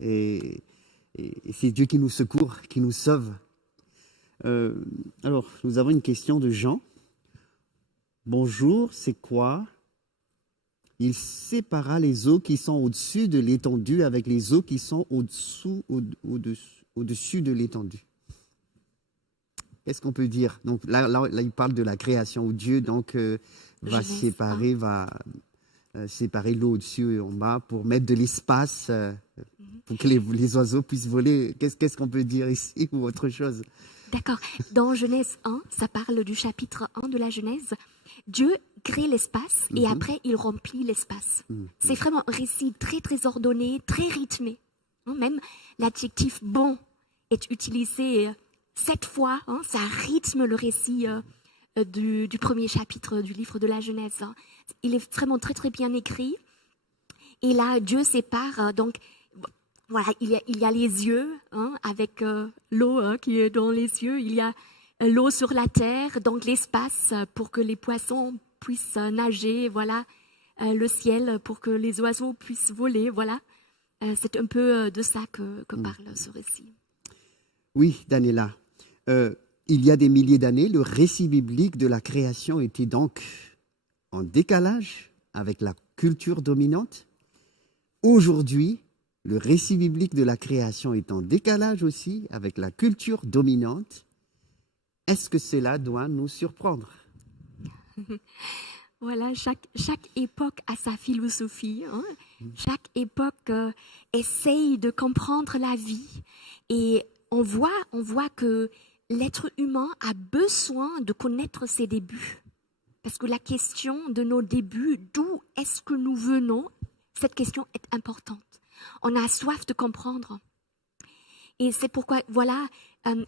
Et c'est Dieu qui nous secourt, qui nous sauve. Alors, nous avons une question de Jean. Bonjour, c'est quoi? Il sépara les eaux qui sont au-dessus de l'étendue avec les eaux qui sont au-dessus de l'étendue. Qu'est-ce qu'on peut dire? Donc là, il parle de la création où Dieu va séparer l'eau au-dessus et en bas pour mettre de l'espace pour que les oiseaux puissent voler. Qu'est-ce qu'on peut dire ici ou autre chose? D'accord. Dans Genèse 1, ça parle du chapitre 1 de la Genèse. Dieu crée l'espace et après, il remplit l'espace. C'est vraiment un récit très, très ordonné, très rythmé. Même l'adjectif « bon » est utilisé 7 fois. Ça rythme le récit du premier chapitre du livre de la Genèse. Il est vraiment très, très bien écrit. Et là, Dieu sépare donc... Voilà, il y a les yeux, hein, avec l'eau qui est dans les yeux. Il y a l'eau sur la terre, donc l'espace pour que les poissons puissent nager. Voilà, le ciel pour que les oiseaux puissent voler. Voilà, c'est un peu de ça que parle ce récit. Oui, Daniela. Il y a des milliers d'années, le récit biblique de la création était donc en décalage avec la culture dominante. Aujourd'hui, le récit biblique de la création est en décalage aussi avec la culture dominante. Est-ce que cela doit nous surprendre? Voilà, chaque époque a sa philosophie. Hein. Chaque époque essaye de comprendre la vie. Et on voit que l'être humain a besoin de connaître ses débuts. Parce que la question de nos débuts, d'où est-ce que nous venons, cette question est importante. On a soif de comprendre. Et c'est pourquoi, voilà,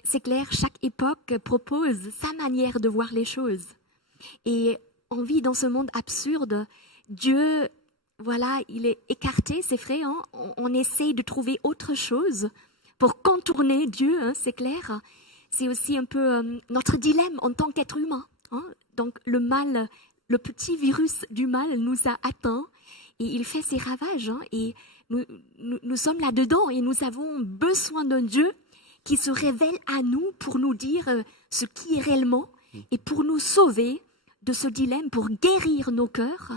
c'est clair, chaque époque propose sa manière de voir les choses. Et on vit dans ce monde absurde. Dieu, voilà, il est écarté, c'est vrai. Hein? On essaye de trouver autre chose pour contourner Dieu, hein, c'est clair. C'est aussi un peu notre dilemme en tant qu'être humain. Hein? Donc le mal, le petit virus du mal nous a atteints et il fait ses ravages. Hein? Et nous sommes là-dedans et nous avons besoin d'un Dieu qui se révèle à nous pour nous dire ce qui est réellement et pour nous sauver de ce dilemme, pour guérir nos cœurs,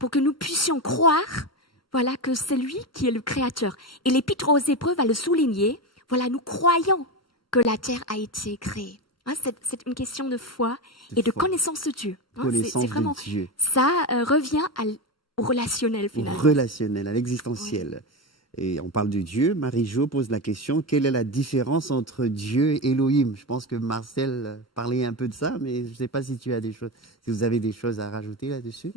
pour que nous puissions croire, voilà, que c'est lui qui est le Créateur. Et l'Épître aux Hébreux va le souligner, voilà, nous croyons que la terre a été créée. Hein, c'est une question de foi et de connaissance de Dieu. Hein, Connaissance c'est vraiment, de Dieu. Ça revient au relationnel finalement. Au relationnel, à l'existentiel. Oui. Et on parle de Dieu. Marie-Jo pose la question, quelle est la différence entre Dieu et Elohim? Je pense que Marcel parlait un peu de ça, mais je ne sais pas si tu as des choses, si vous avez des choses à rajouter là-dessus.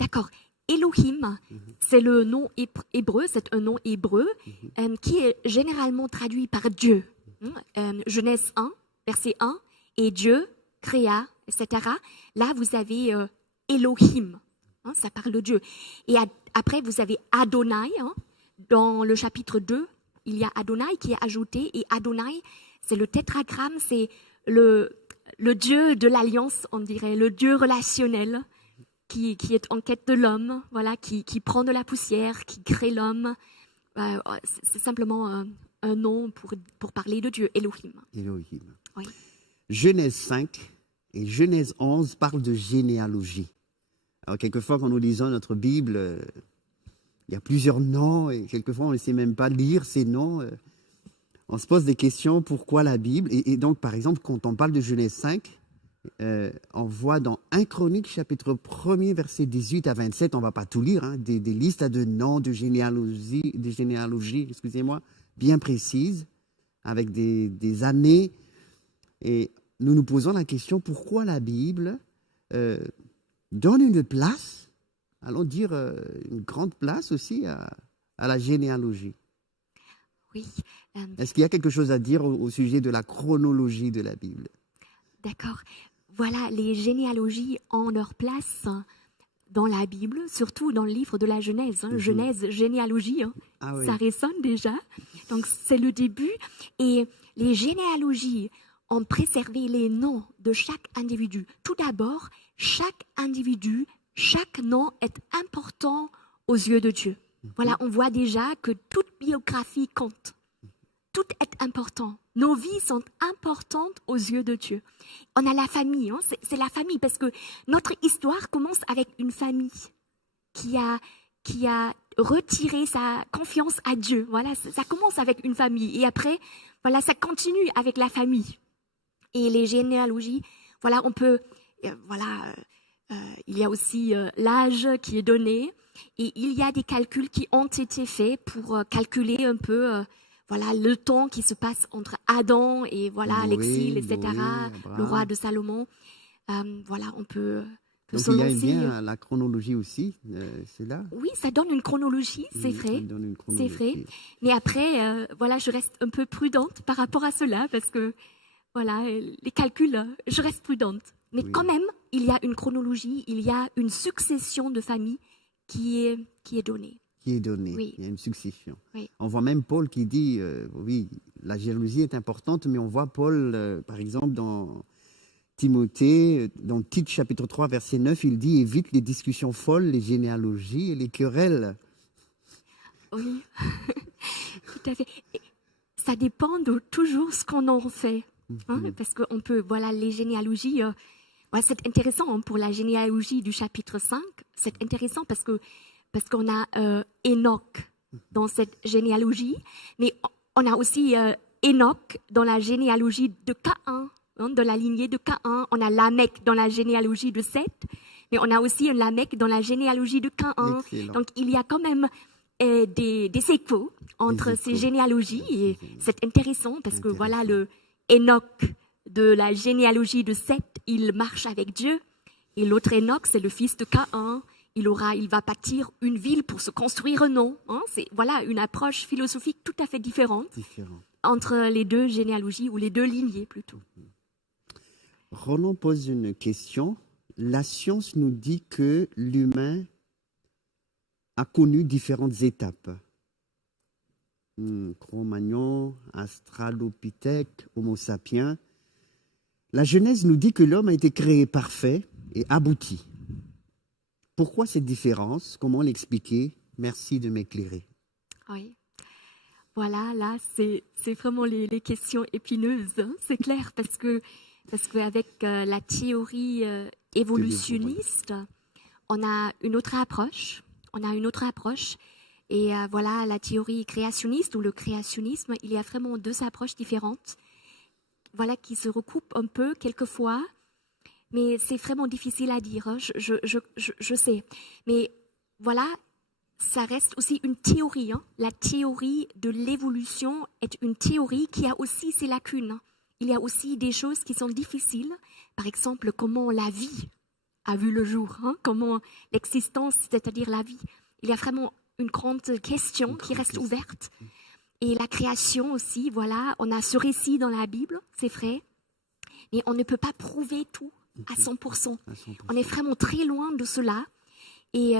D'accord. Elohim, c'est le nom hébreu, c'est un nom hébreu qui est généralement traduit par Dieu. Genèse 1, verset 1, et Dieu créa, etc. Là, vous avez Elohim, hein, ça parle de Dieu. Et après, vous avez Adonai, hein, dans le chapitre 2, il y a Adonai qui est ajouté, et Adonai, c'est le tétragramme, c'est le Dieu de l'alliance, on dirait, le Dieu relationnel, qui est en quête de l'homme, voilà, qui prend de la poussière, qui crée l'homme. C'est simplement un nom pour parler de Dieu, Elohim. Elohim. Oui. Genèse 5 et Genèse 11 parlent de généalogie. Alors, quelquefois, quand nous lisons notre Bible, il y a plusieurs noms et quelquefois, on ne sait même pas lire ces noms. On se pose des questions, pourquoi la Bible? Et donc, par exemple, quand on parle de Genèse 5, on voit dans 1 Chronique, chapitre 1er, versets 18 à 27, on ne va pas tout lire, hein, des listes de noms, de généalogies, excusez-moi, bien précises, avec des années. Et nous nous posons la question, pourquoi la Bible donne une place, allons dire une grande place aussi à la généalogie? Oui. Est-ce qu'il y a quelque chose à dire au sujet de la chronologie de la Bible? D'accord. Voilà, les généalogies ont leur place dans la Bible, surtout dans le livre de la Genèse. Hein. Genèse, généalogie, hein. Ah oui. Ça résonne déjà. Donc, c'est le début. Et les généalogies ont préservé les noms de chaque individu. Tout d'abord, chaque individu, chaque nom est important aux yeux de Dieu. Voilà, on voit déjà que toute biographie compte. Tout est important. Nos vies sont importantes aux yeux de Dieu. On a la famille, hein, c'est la famille, parce que notre histoire commence avec une famille qui a retiré sa confiance à Dieu. Voilà, ça commence avec une famille. Et après, voilà, ça continue avec la famille. Et les généalogies, voilà, on peut, il y a aussi l'âge qui est donné. Et il y a des calculs qui ont été faits pour calculer un peu voilà, le temps qui se passe entre Adam et voilà, l'exil, etc., le roi de Salomon. Voilà, on peut donc il y a bien la chronologie aussi, c'est là? Oui, ça donne une chronologie, c'est vrai. C'est vrai. Mais après, voilà, je reste un peu prudente par rapport à cela parce que voilà, les calculs, je reste prudente. Mais quand même, il y a une chronologie, il y a une succession de familles qui est donnée. Qui est donnée, oui. Il y a une succession. Oui. On voit même Paul qui dit, oui, la généalogie est importante, mais on voit Paul, par exemple, dans Timothée, dans Tite chapitre 3, verset 9, il dit « Évite les discussions folles, les généalogies et les querelles. » Oui, tout à fait. Ça dépend de toujours ce qu'on en fait. Hein, parce qu'on peut, voilà, les généalogies... c'est intéressant pour la généalogie du chapitre 5. C'est intéressant parce qu'on a Enoch dans cette généalogie, mais on a aussi Enoch dans la généalogie de Caïn, hein, dans la lignée de Caïn. On a Lamech dans la généalogie de Seth, mais on a aussi un Lamech dans la généalogie de Caïn. Excellent. Donc il y a quand même des échos entre ces généalogies et c'est intéressant parce que voilà, le Enoch de la généalogie de Seth, il marche avec Dieu. Et l'autre Enoch, c'est le fils de Caïn. il va bâtir une ville pour se construire, non. Hein. C'est voilà une approche philosophique tout à fait différente entre les deux généalogies ou les deux lignées plutôt. Roland pose une question. La science nous dit que l'humain a connu différentes étapes. Cro-Magnon, Australopithèque, Homo sapiens. La Genèse nous dit que l'homme a été créé parfait et abouti. Pourquoi cette différence? Comment l'expliquer? Merci de m'éclairer. Oui. Voilà, là, c'est vraiment les questions épineuses, hein, c'est clair, parce que avec la théorie évolutionniste, on a une autre approche. Et voilà, la théorie créationniste ou le créationnisme, il y a vraiment deux approches différentes, voilà, qui se recoupent un peu quelquefois, mais c'est vraiment difficile à dire, hein, je sais. Mais voilà, ça reste aussi une théorie. Hein. La théorie de l'évolution est une théorie qui a aussi ses lacunes. Il y a aussi des choses qui sont difficiles, par exemple comment la vie a vu le jour, hein, comment l'existence, c'est-à-dire la vie. Il y a vraiment une grande question qui reste ouverte. Et la création aussi, voilà, on a ce récit dans la Bible, c'est vrai, mais on ne peut pas prouver tout à 100%. On est vraiment très loin de cela. Et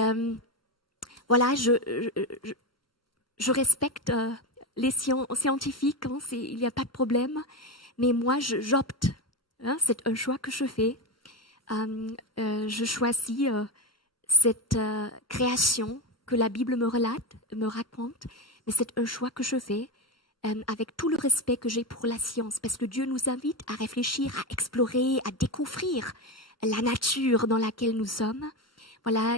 voilà, je respecte les scientifiques, hein, il n'y a pas de problème, mais moi, j'opte, hein, c'est un choix que je fais. Je choisis cette création que la Bible me raconte, mais c'est un choix que je fais avec tout le respect que j'ai pour la science, parce que Dieu nous invite à réfléchir, à explorer, à découvrir la nature dans laquelle nous sommes. Voilà,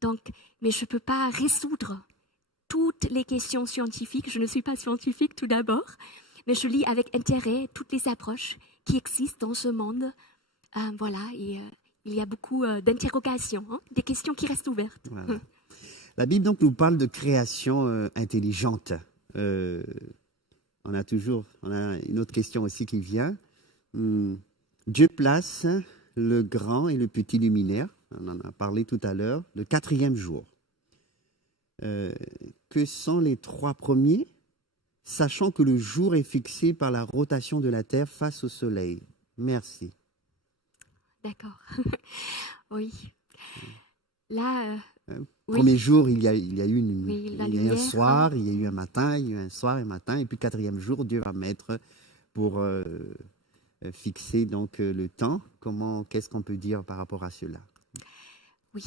donc, mais je ne peux pas résoudre toutes les questions scientifiques. Je ne suis pas scientifique tout d'abord, mais je lis avec intérêt toutes les approches qui existent dans ce monde. Voilà, et il y a beaucoup d'interrogations, hein, des questions qui restent ouvertes. Voilà. La Bible donc nous parle de création intelligente. On a une autre question aussi qui vient. Dieu place le grand et le petit luminaire, on en a parlé tout à l'heure, le 4e jour. Que sont les 3 premiers, sachant que le jour est fixé par la rotation de la Terre face au Soleil? Merci. D'accord. Oui. Là, oui. Premier jour, il y a eu lumière, un soir, il y a eu un matin, il y a eu un soir et un matin, et puis 4e jour, Dieu va mettre pour fixer donc le temps. Qu'est-ce qu'on peut dire par rapport à cela? Oui.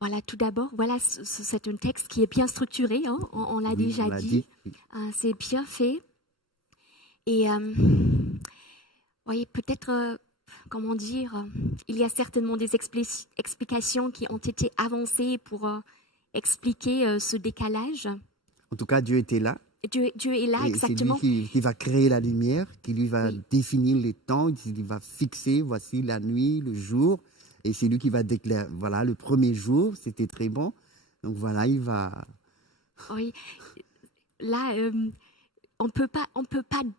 Voilà, tout d'abord, voilà, c'est un texte qui est bien structuré, hein, on l'a déjà dit. C'est bien fait. Et voyez, peut-être, comment dire, il y a certainement des explications qui ont été avancées pour expliquer ce décalage. En tout cas, Dieu était là. Dieu est là, exactement. C'est lui qui va créer la lumière, qui lui va définir les temps, il va fixer, voici la nuit, le jour. Et c'est lui qui va déclarer, voilà, le premier jour, c'était très bon. Donc voilà, il va... Oui, là, on peut pas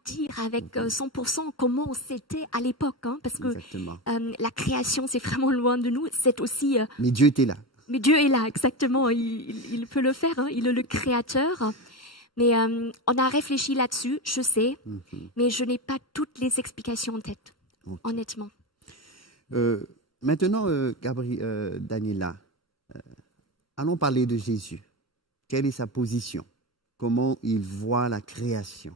dire avec 100% comment c'était à l'époque, hein, parce que la création, c'est vraiment loin de nous. C'est aussi... Mais Dieu était là. Mais Dieu est là, exactement. Il peut le faire, hein, il est le créateur. Mais on a réfléchi là-dessus, je sais, mais je n'ai pas toutes les explications en tête, honnêtement. Maintenant, Daniela, allons parler de Jésus. Quelle est sa position? Comment il voit la création?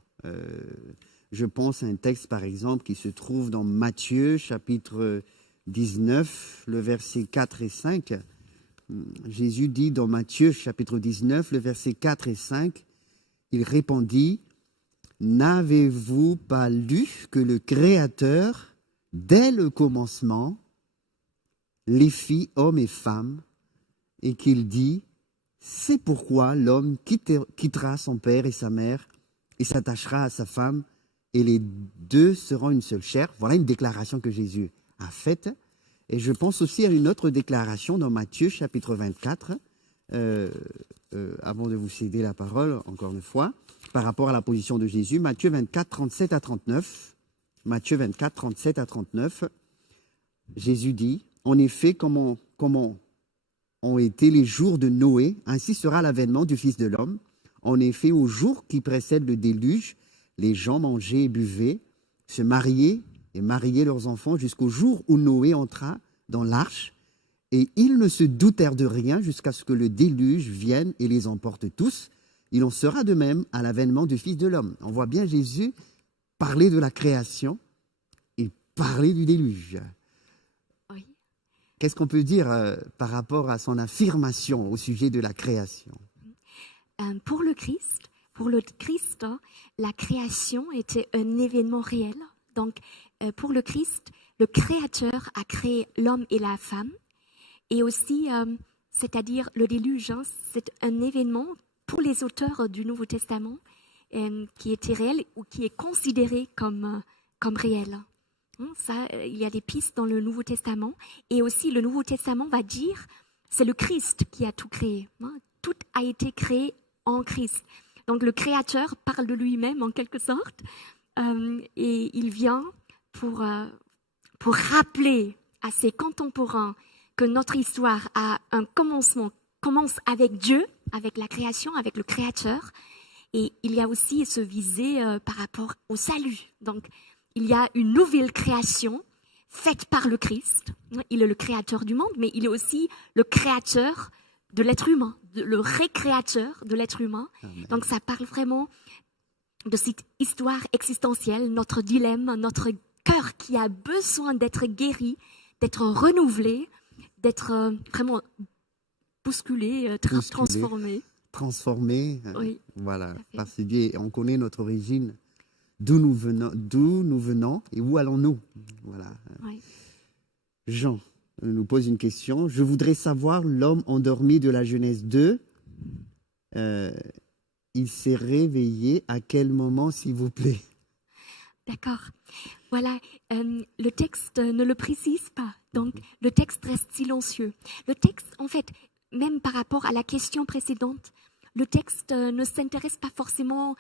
Je pense à un texte, par exemple, qui se trouve dans Matthieu, chapitre 19, le verset 4 et 5. Jésus dit dans Matthieu, chapitre 19, le verset 4 et 5, il répondit, « N'avez-vous pas lu que le Créateur, dès le commencement, les fit hommes et femmes, et qu'il dit, c'est pourquoi l'homme quittera son père et sa mère et s'attachera à sa femme, et les deux seront une seule chair. » Voilà une déclaration que Jésus a faite. Et je pense aussi à une autre déclaration dans Matthieu, chapitre 24, avant de vous céder la parole, encore une fois, par rapport à la position de Jésus. Matthieu 24, 37 à 39. Matthieu 24, 37 à 39. Jésus dit, en effet, comme ont été les jours de Noé, ainsi sera l'avènement du Fils de l'homme. En effet, au jour qui précède le déluge, les gens mangeaient et buvaient, se mariaient et mariaient leurs enfants jusqu'au jour où Noé entra dans l'arche. Et ils ne se doutèrent de rien jusqu'à ce que le déluge vienne et les emporte tous. Il en sera de même à l'avènement du Fils de l'homme. On voit bien Jésus parler de la création et parler du déluge. Oui. Qu'est-ce qu'on peut dire par rapport à son affirmation au sujet de la création? Pour le Christ, la création était un événement réel. Donc, pour le Christ, le Créateur a créé l'homme et la femme. Et aussi, c'est-à-dire le déluge, c'est un événement pour les auteurs du Nouveau Testament qui était réel ou qui est considéré comme réel. Ça, il y a des pistes dans le Nouveau Testament. Et aussi, le Nouveau Testament va dire, c'est le Christ qui a tout créé. Tout a été créé en Christ. Donc, le Créateur parle de lui-même en quelque sorte. Et il vient pour rappeler à ses contemporains que notre histoire a un commencement, commence avec Dieu, avec la création, avec le Créateur. Et il y a aussi ce visé par rapport au salut. Donc, il y a une nouvelle création faite par le Christ. Il est le créateur du monde, mais il est aussi le créateur de l'être humain, le récréateur de l'être humain. Amen. Donc, ça parle vraiment de cette histoire existentielle, notre dilemme, notre cœur qui a besoin d'être guéri, d'être renouvelé, d'être vraiment bousculé, transformé. Transformé, oui, voilà, parce que Dieu, on connaît notre origine, d'où nous venons et où allons-nous. Voilà. Oui. Jean nous pose une question. Je voudrais savoir, l'homme endormi de la Genèse 2, il s'est réveillé à quel moment, s'il vous plaît? D'accord. Voilà, le texte ne le précise pas, donc le texte reste silencieux. Le texte, en fait, même par rapport à la question précédente, le texte ne s'intéresse pas forcément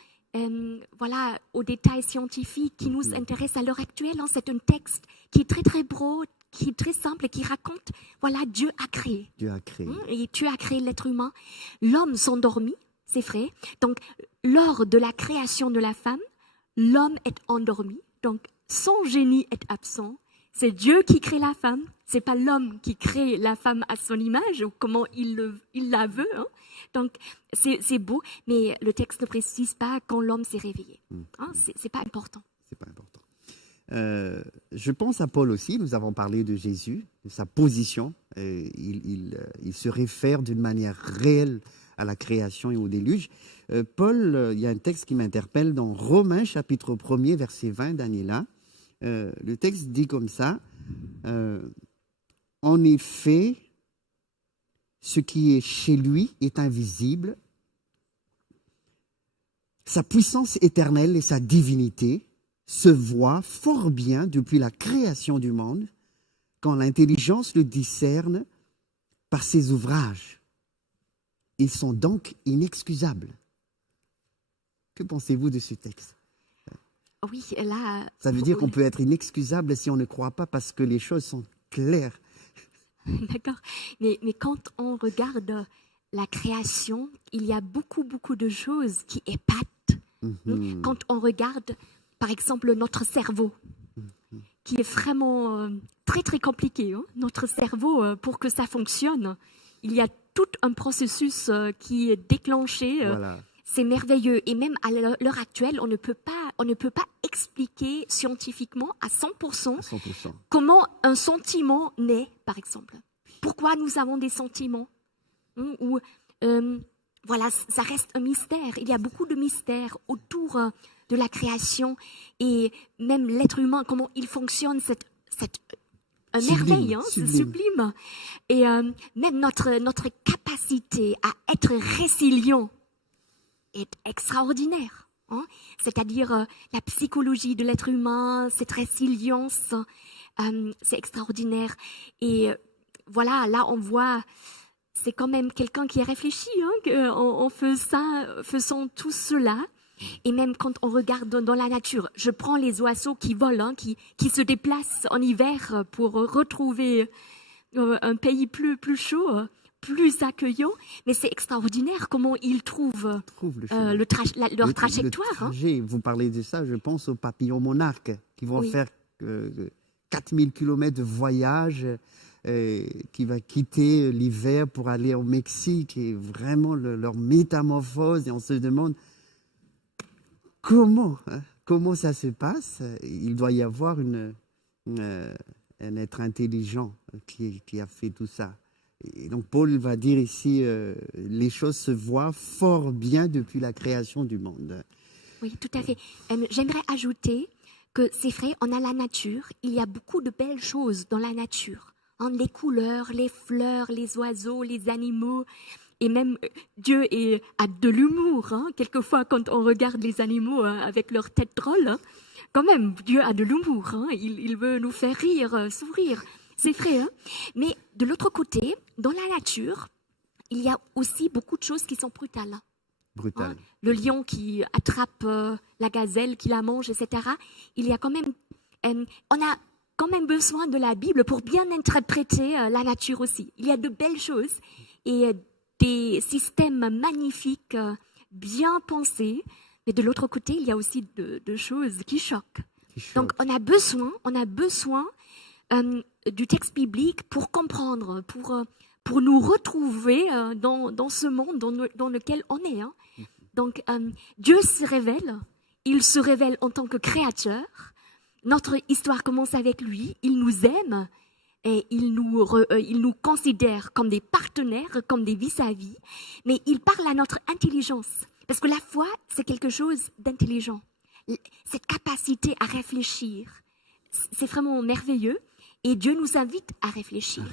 aux détails scientifiques qui nous intéressent à l'heure actuelle. C'est un texte qui est très très beau, qui est très simple et qui raconte, voilà, Dieu a créé. Dieu a créé. Et Dieu a créé l'être humain. L'homme s'endormit, c'est vrai. Donc, lors de la création de la femme, l'homme est endormi. Donc, son génie est absent. C'est Dieu qui crée la femme. C'est pas l'homme qui crée la femme à son image ou comment il la veut. Donc, c'est beau, mais le texte ne précise pas quand l'homme s'est réveillé. C'est pas important. C'est pas important. Je pense à Paul aussi. Nous avons parlé de Jésus, de sa position. Il se réfère d'une manière réelle à la création et au déluge. Paul, il y a un texte qui m'interpelle dans Romains chapitre 1er, verset 20, Daniela. Le texte dit comme ça, en effet, ce qui est chez lui est invisible, sa puissance éternelle et sa divinité se voient fort bien depuis la création du monde, quand l'intelligence le discerne par ses ouvrages. Ils sont donc inexcusables. Que pensez-vous de ce texte? Oui, là... Ça veut dire qu'on peut être inexcusable si on ne croit pas parce que les choses sont claires. D'accord. Mais quand on regarde la création, il y a beaucoup de choses qui épatent. Quand on regarde, par exemple, notre cerveau, qui est vraiment très, très compliqué. Notre cerveau, pour que ça fonctionne, il y a tout un processus qui est déclenché. Voilà. C'est merveilleux. Et même à l'heure actuelle, on ne peut pas expliquer scientifiquement à 100%, comment un sentiment naît, par exemple. Pourquoi nous avons des sentiments? Voilà, ça reste un mystère. Il y a beaucoup de mystères autour de la création et même l'être humain, comment il fonctionne, c'est merveille, c'est sublime. Et même notre capacité à être résilient est extraordinaire. C'est-à-dire la psychologie de l'être humain, cette résilience, c'est extraordinaire. Et voilà, là on voit, c'est quand même quelqu'un qui a réfléchi, en faisant tout cela. Et même quand on regarde dans la nature, je prends les oiseaux qui volent, qui se déplacent en hiver pour retrouver un pays plus chaud. plus accueillants. Mais c'est extraordinaire comment ils trouvent Trouve le chemin. leur Le trajectoire. Hein. trajet, vous parlez de ça, je pense aux papillons monarques qui vont Oui. faire 4000 km de voyage, qui va quitter l'hiver pour aller au Mexique, et vraiment leur métamorphose, et on se demande comment ça se passe. Il doit y avoir un être intelligent qui a fait tout ça. Et donc Paul va dire ici, les choses se voient fort bien depuis la création du monde. Oui, tout à fait. J'aimerais ajouter que c'est vrai, on a la nature, il y a beaucoup de belles choses dans la nature. Hein, les couleurs, les fleurs, les oiseaux, les animaux. Et même Dieu a de l'humour. Hein. Quelquefois, quand on regarde les animaux avec leur tête drôle, hein, quand même, Dieu a de l'humour. Hein. Il veut nous faire rire, sourire. C'est vrai. Hein. Mais de l'autre côté, dans la nature, il y a aussi beaucoup de choses qui sont brutales. Brutal. Hein. Le lion qui attrape la gazelle, qui la mange, etc. Il y a quand même, on a quand même besoin de la Bible pour bien interpréter la nature aussi. Il y a de belles choses et des systèmes magnifiques, bien pensés. Mais de l'autre côté, il y a aussi de choses qui choquent. Donc, on a besoin du texte biblique pour comprendre, pour nous retrouver dans ce monde dans lequel on est. Hein. Donc, Dieu se révèle. Il se révèle en tant que créateur. Notre histoire commence avec lui. Il nous aime. Et il nous considère comme des partenaires, comme des vis-à-vis. Mais il parle à notre intelligence. Parce que la foi, c'est quelque chose d'intelligent. Cette capacité à réfléchir, c'est vraiment merveilleux. Et Dieu nous invite à réfléchir.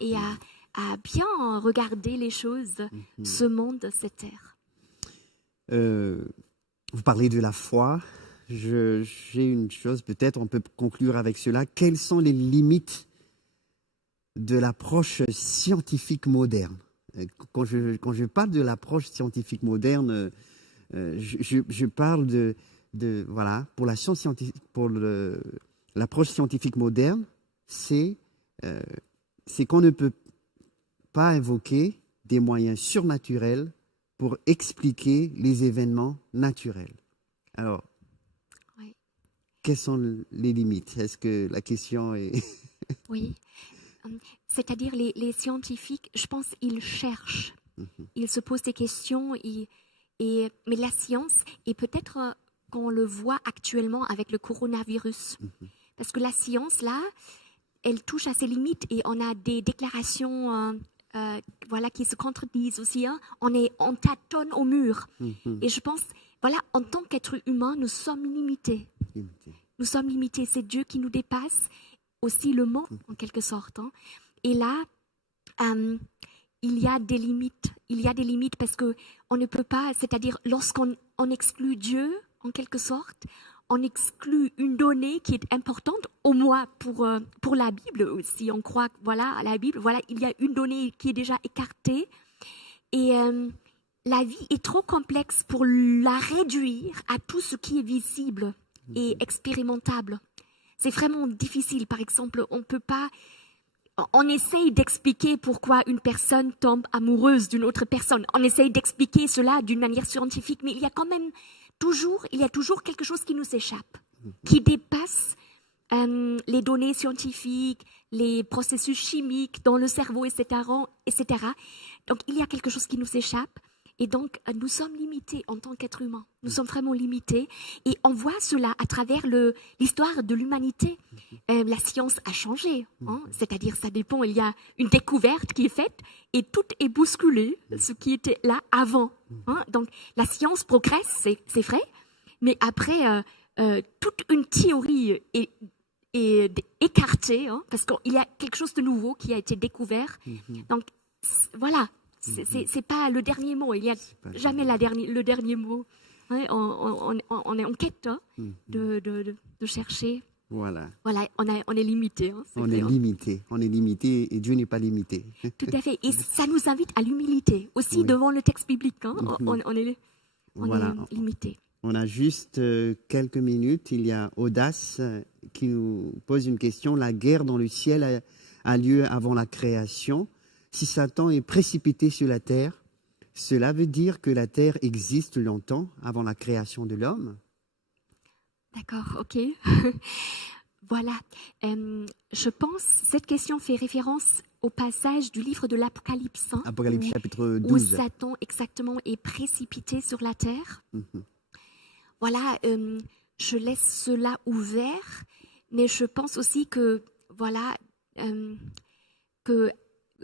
Et à bien regarder les choses, ce monde, cette terre. Vous parlez de la foi. J'ai une chose, peut-être on peut conclure avec cela. Quelles sont les limites de l'approche scientifique moderne? Quand je parle de l'approche scientifique moderne, je parle voilà, pour la science scientifique, pour l'approche scientifique moderne, c'est qu'on ne peut pas invoquer des moyens surnaturels pour expliquer les événements naturels. Alors, Oui. quelles sont les limites? Est-ce que la question est... Oui. C'est-à-dire les scientifiques, je pense, ils cherchent. Ils se posent des questions. Mais la science, et peut-être qu'on le voit actuellement avec le coronavirus, parce que la science, là, elle touche à ses limites et on a des déclarations voilà, qui se contredisent aussi. Hein. On tâtonne au mur. Et je pense, voilà, en tant qu'être humain, nous sommes limités. Nous sommes limités. C'est Dieu qui nous dépasse, aussi le monde, en quelque sorte. Hein. Et là, il y a des limites. Il y a des limites parce qu'on ne peut pas, c'est-à-dire lorsqu'on exclut Dieu, en quelque sorte, on exclut une donnée qui est importante, au moins pour la Bible aussi. On croit voilà, à la Bible, voilà, il y a une donnée qui est déjà écartée. Et la vie est trop complexe pour la réduire à tout ce qui est visible et expérimentable. C'est vraiment difficile. Par exemple, on peut pas... On essaye d'expliquer pourquoi une personne tombe amoureuse d'une autre personne. On essaye d'expliquer cela d'une manière scientifique, mais il y a toujours quelque chose qui nous échappe, qui dépasse les données scientifiques, les processus chimiques dans le cerveau, etc., etc. Donc, il y a quelque chose qui nous échappe. Et donc, nous sommes limités en tant qu'êtres humains. Nous sommes vraiment limités. Et on voit cela à travers l'histoire de l'humanité. La science a changé. Hein. C'est-à-dire, ça dépend. Il y a une découverte qui est faite et tout est bousculé, ce qui était là avant. Hein. Donc, la science progresse, c'est vrai. Mais après, toute une théorie est écartée, hein, parce qu'il y a quelque chose de nouveau qui a été découvert. Donc, voilà. C'est pas le dernier mot. Il n'y a jamais le dernier mot. Ouais, on est en quête hein, de chercher. Voilà. Voilà, on est limité. Hein, on est limité et Dieu n'est pas limité. Tout à fait. Et ça nous invite à l'humilité aussi devant le texte biblique. Hein, on est limité. On a juste quelques minutes. Il y a Audace qui nous pose une question. La guerre dans le ciel a lieu avant la création. Si Satan est précipité sur la terre, cela veut dire que la terre existe longtemps avant la création de l'homme? D'accord, ok. Voilà. Je pense cette question fait référence au passage du livre de l'Apocalypse, hein, Apocalypse chapitre où 12. Satan exactement est précipité sur la terre. Mhm. Voilà, je laisse cela ouvert, mais je pense aussi que, voilà, que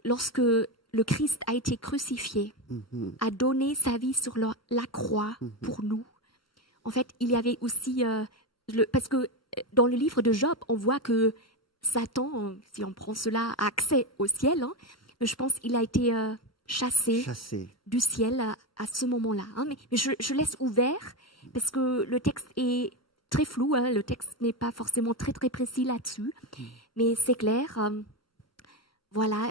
lorsque le Christ a été crucifié, Mhm. a donné sa vie sur la croix pour nous, en fait, il y avait aussi, parce que dans le livre de Job, on voit que Satan, si on prend cela, a accès au ciel, hein, mais je pense qu'il a été chassé du ciel à ce moment-là. Hein. Mais je laisse ouvert parce que le texte est très flou, hein, le texte n'est pas forcément très très précis là-dessus, mais c'est clair, voilà,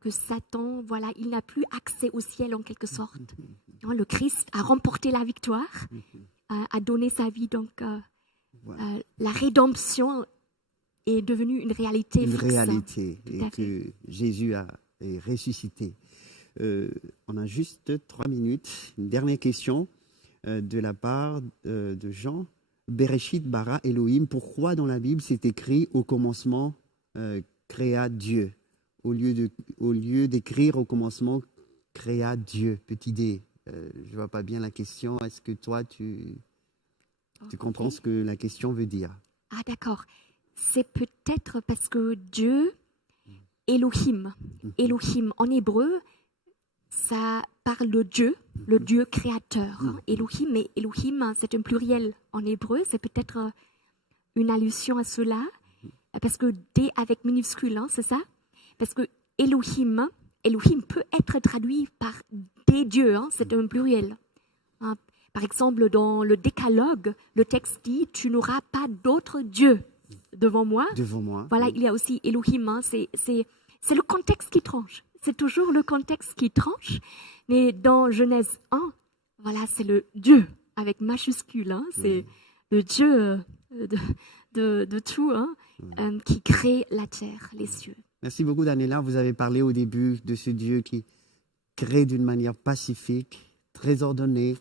que Satan, voilà, il n'a plus accès au ciel en quelque sorte. Hein, le Christ a remporté la victoire, a donné sa vie, donc la rédemption est devenue une réalité Une fixe. réalité, Tout et à fait. que Jésus est ressuscité. On a juste 3 minutes. Une dernière question de la part de Jean. Bereshit bara Elohim. Pourquoi dans la Bible c'est écrit au commencement créa Dieu au lieu d'écrire au commencement créa Dieu? Petit D. Je vois pas bien la question. Est-ce que toi tu comprends ce que la question veut dire? Ah d'accord. C'est peut-être parce que Dieu, Elohim en hébreu, ça parle de Dieu, le Dieu créateur. Hein. Elohim, mais Elohim, c'est un pluriel en hébreu, c'est peut-être une allusion à cela, parce que D avec minuscule, hein, c'est ça? Parce que Elohim peut être traduit par des dieux, hein, c'est un pluriel. Hein. Par exemple, dans le Décalogue, le texte dit « Tu n'auras pas d'autre Dieu devant moi ». Devant moi. Voilà, Oui. il y a aussi Elohim, hein, c'est le contexte qui tranche. C'est toujours le contexte qui tranche. Mais dans Genèse 1, voilà, c'est le Dieu avec majuscule. Hein, c'est le Dieu de tout, hein, qui crée la terre, les cieux. Merci beaucoup, Daniela. Vous avez parlé au début de ce Dieu qui crée d'une manière pacifique, très ordonnée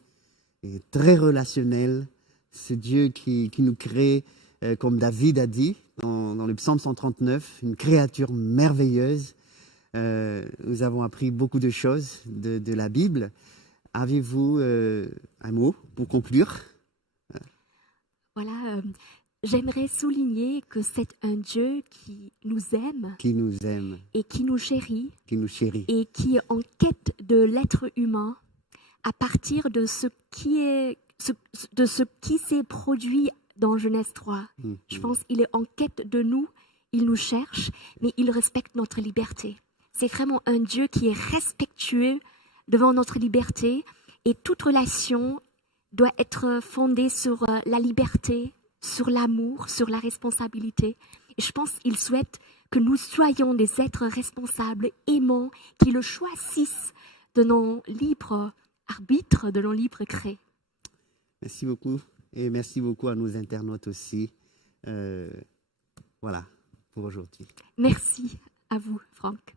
et très relationnelle. Ce Dieu qui nous crée, comme David a dit dans le psaume 139, une créature merveilleuse. Nous avons appris beaucoup de choses de la Bible. Avez-vous un mot pour conclure? Voilà, j'aimerais souligner que c'est un Dieu qui nous aime et qui nous chérit et qui est en quête de l'être humain à partir de ce qui s'est produit dans Genèse 3. Je pense qu'il est en quête de nous, il nous cherche, mais il respecte notre liberté. C'est vraiment un Dieu qui est respectueux devant notre liberté et toute relation doit être fondée sur la liberté, sur l'amour, sur la responsabilité. Et je pense qu'il souhaite que nous soyons des êtres responsables, aimants, qui le choisissent de nos libres arbitres, de nos libres crés. Merci beaucoup. Et merci beaucoup à nos internautes aussi. Voilà, pour aujourd'hui. Merci à vous, Franck.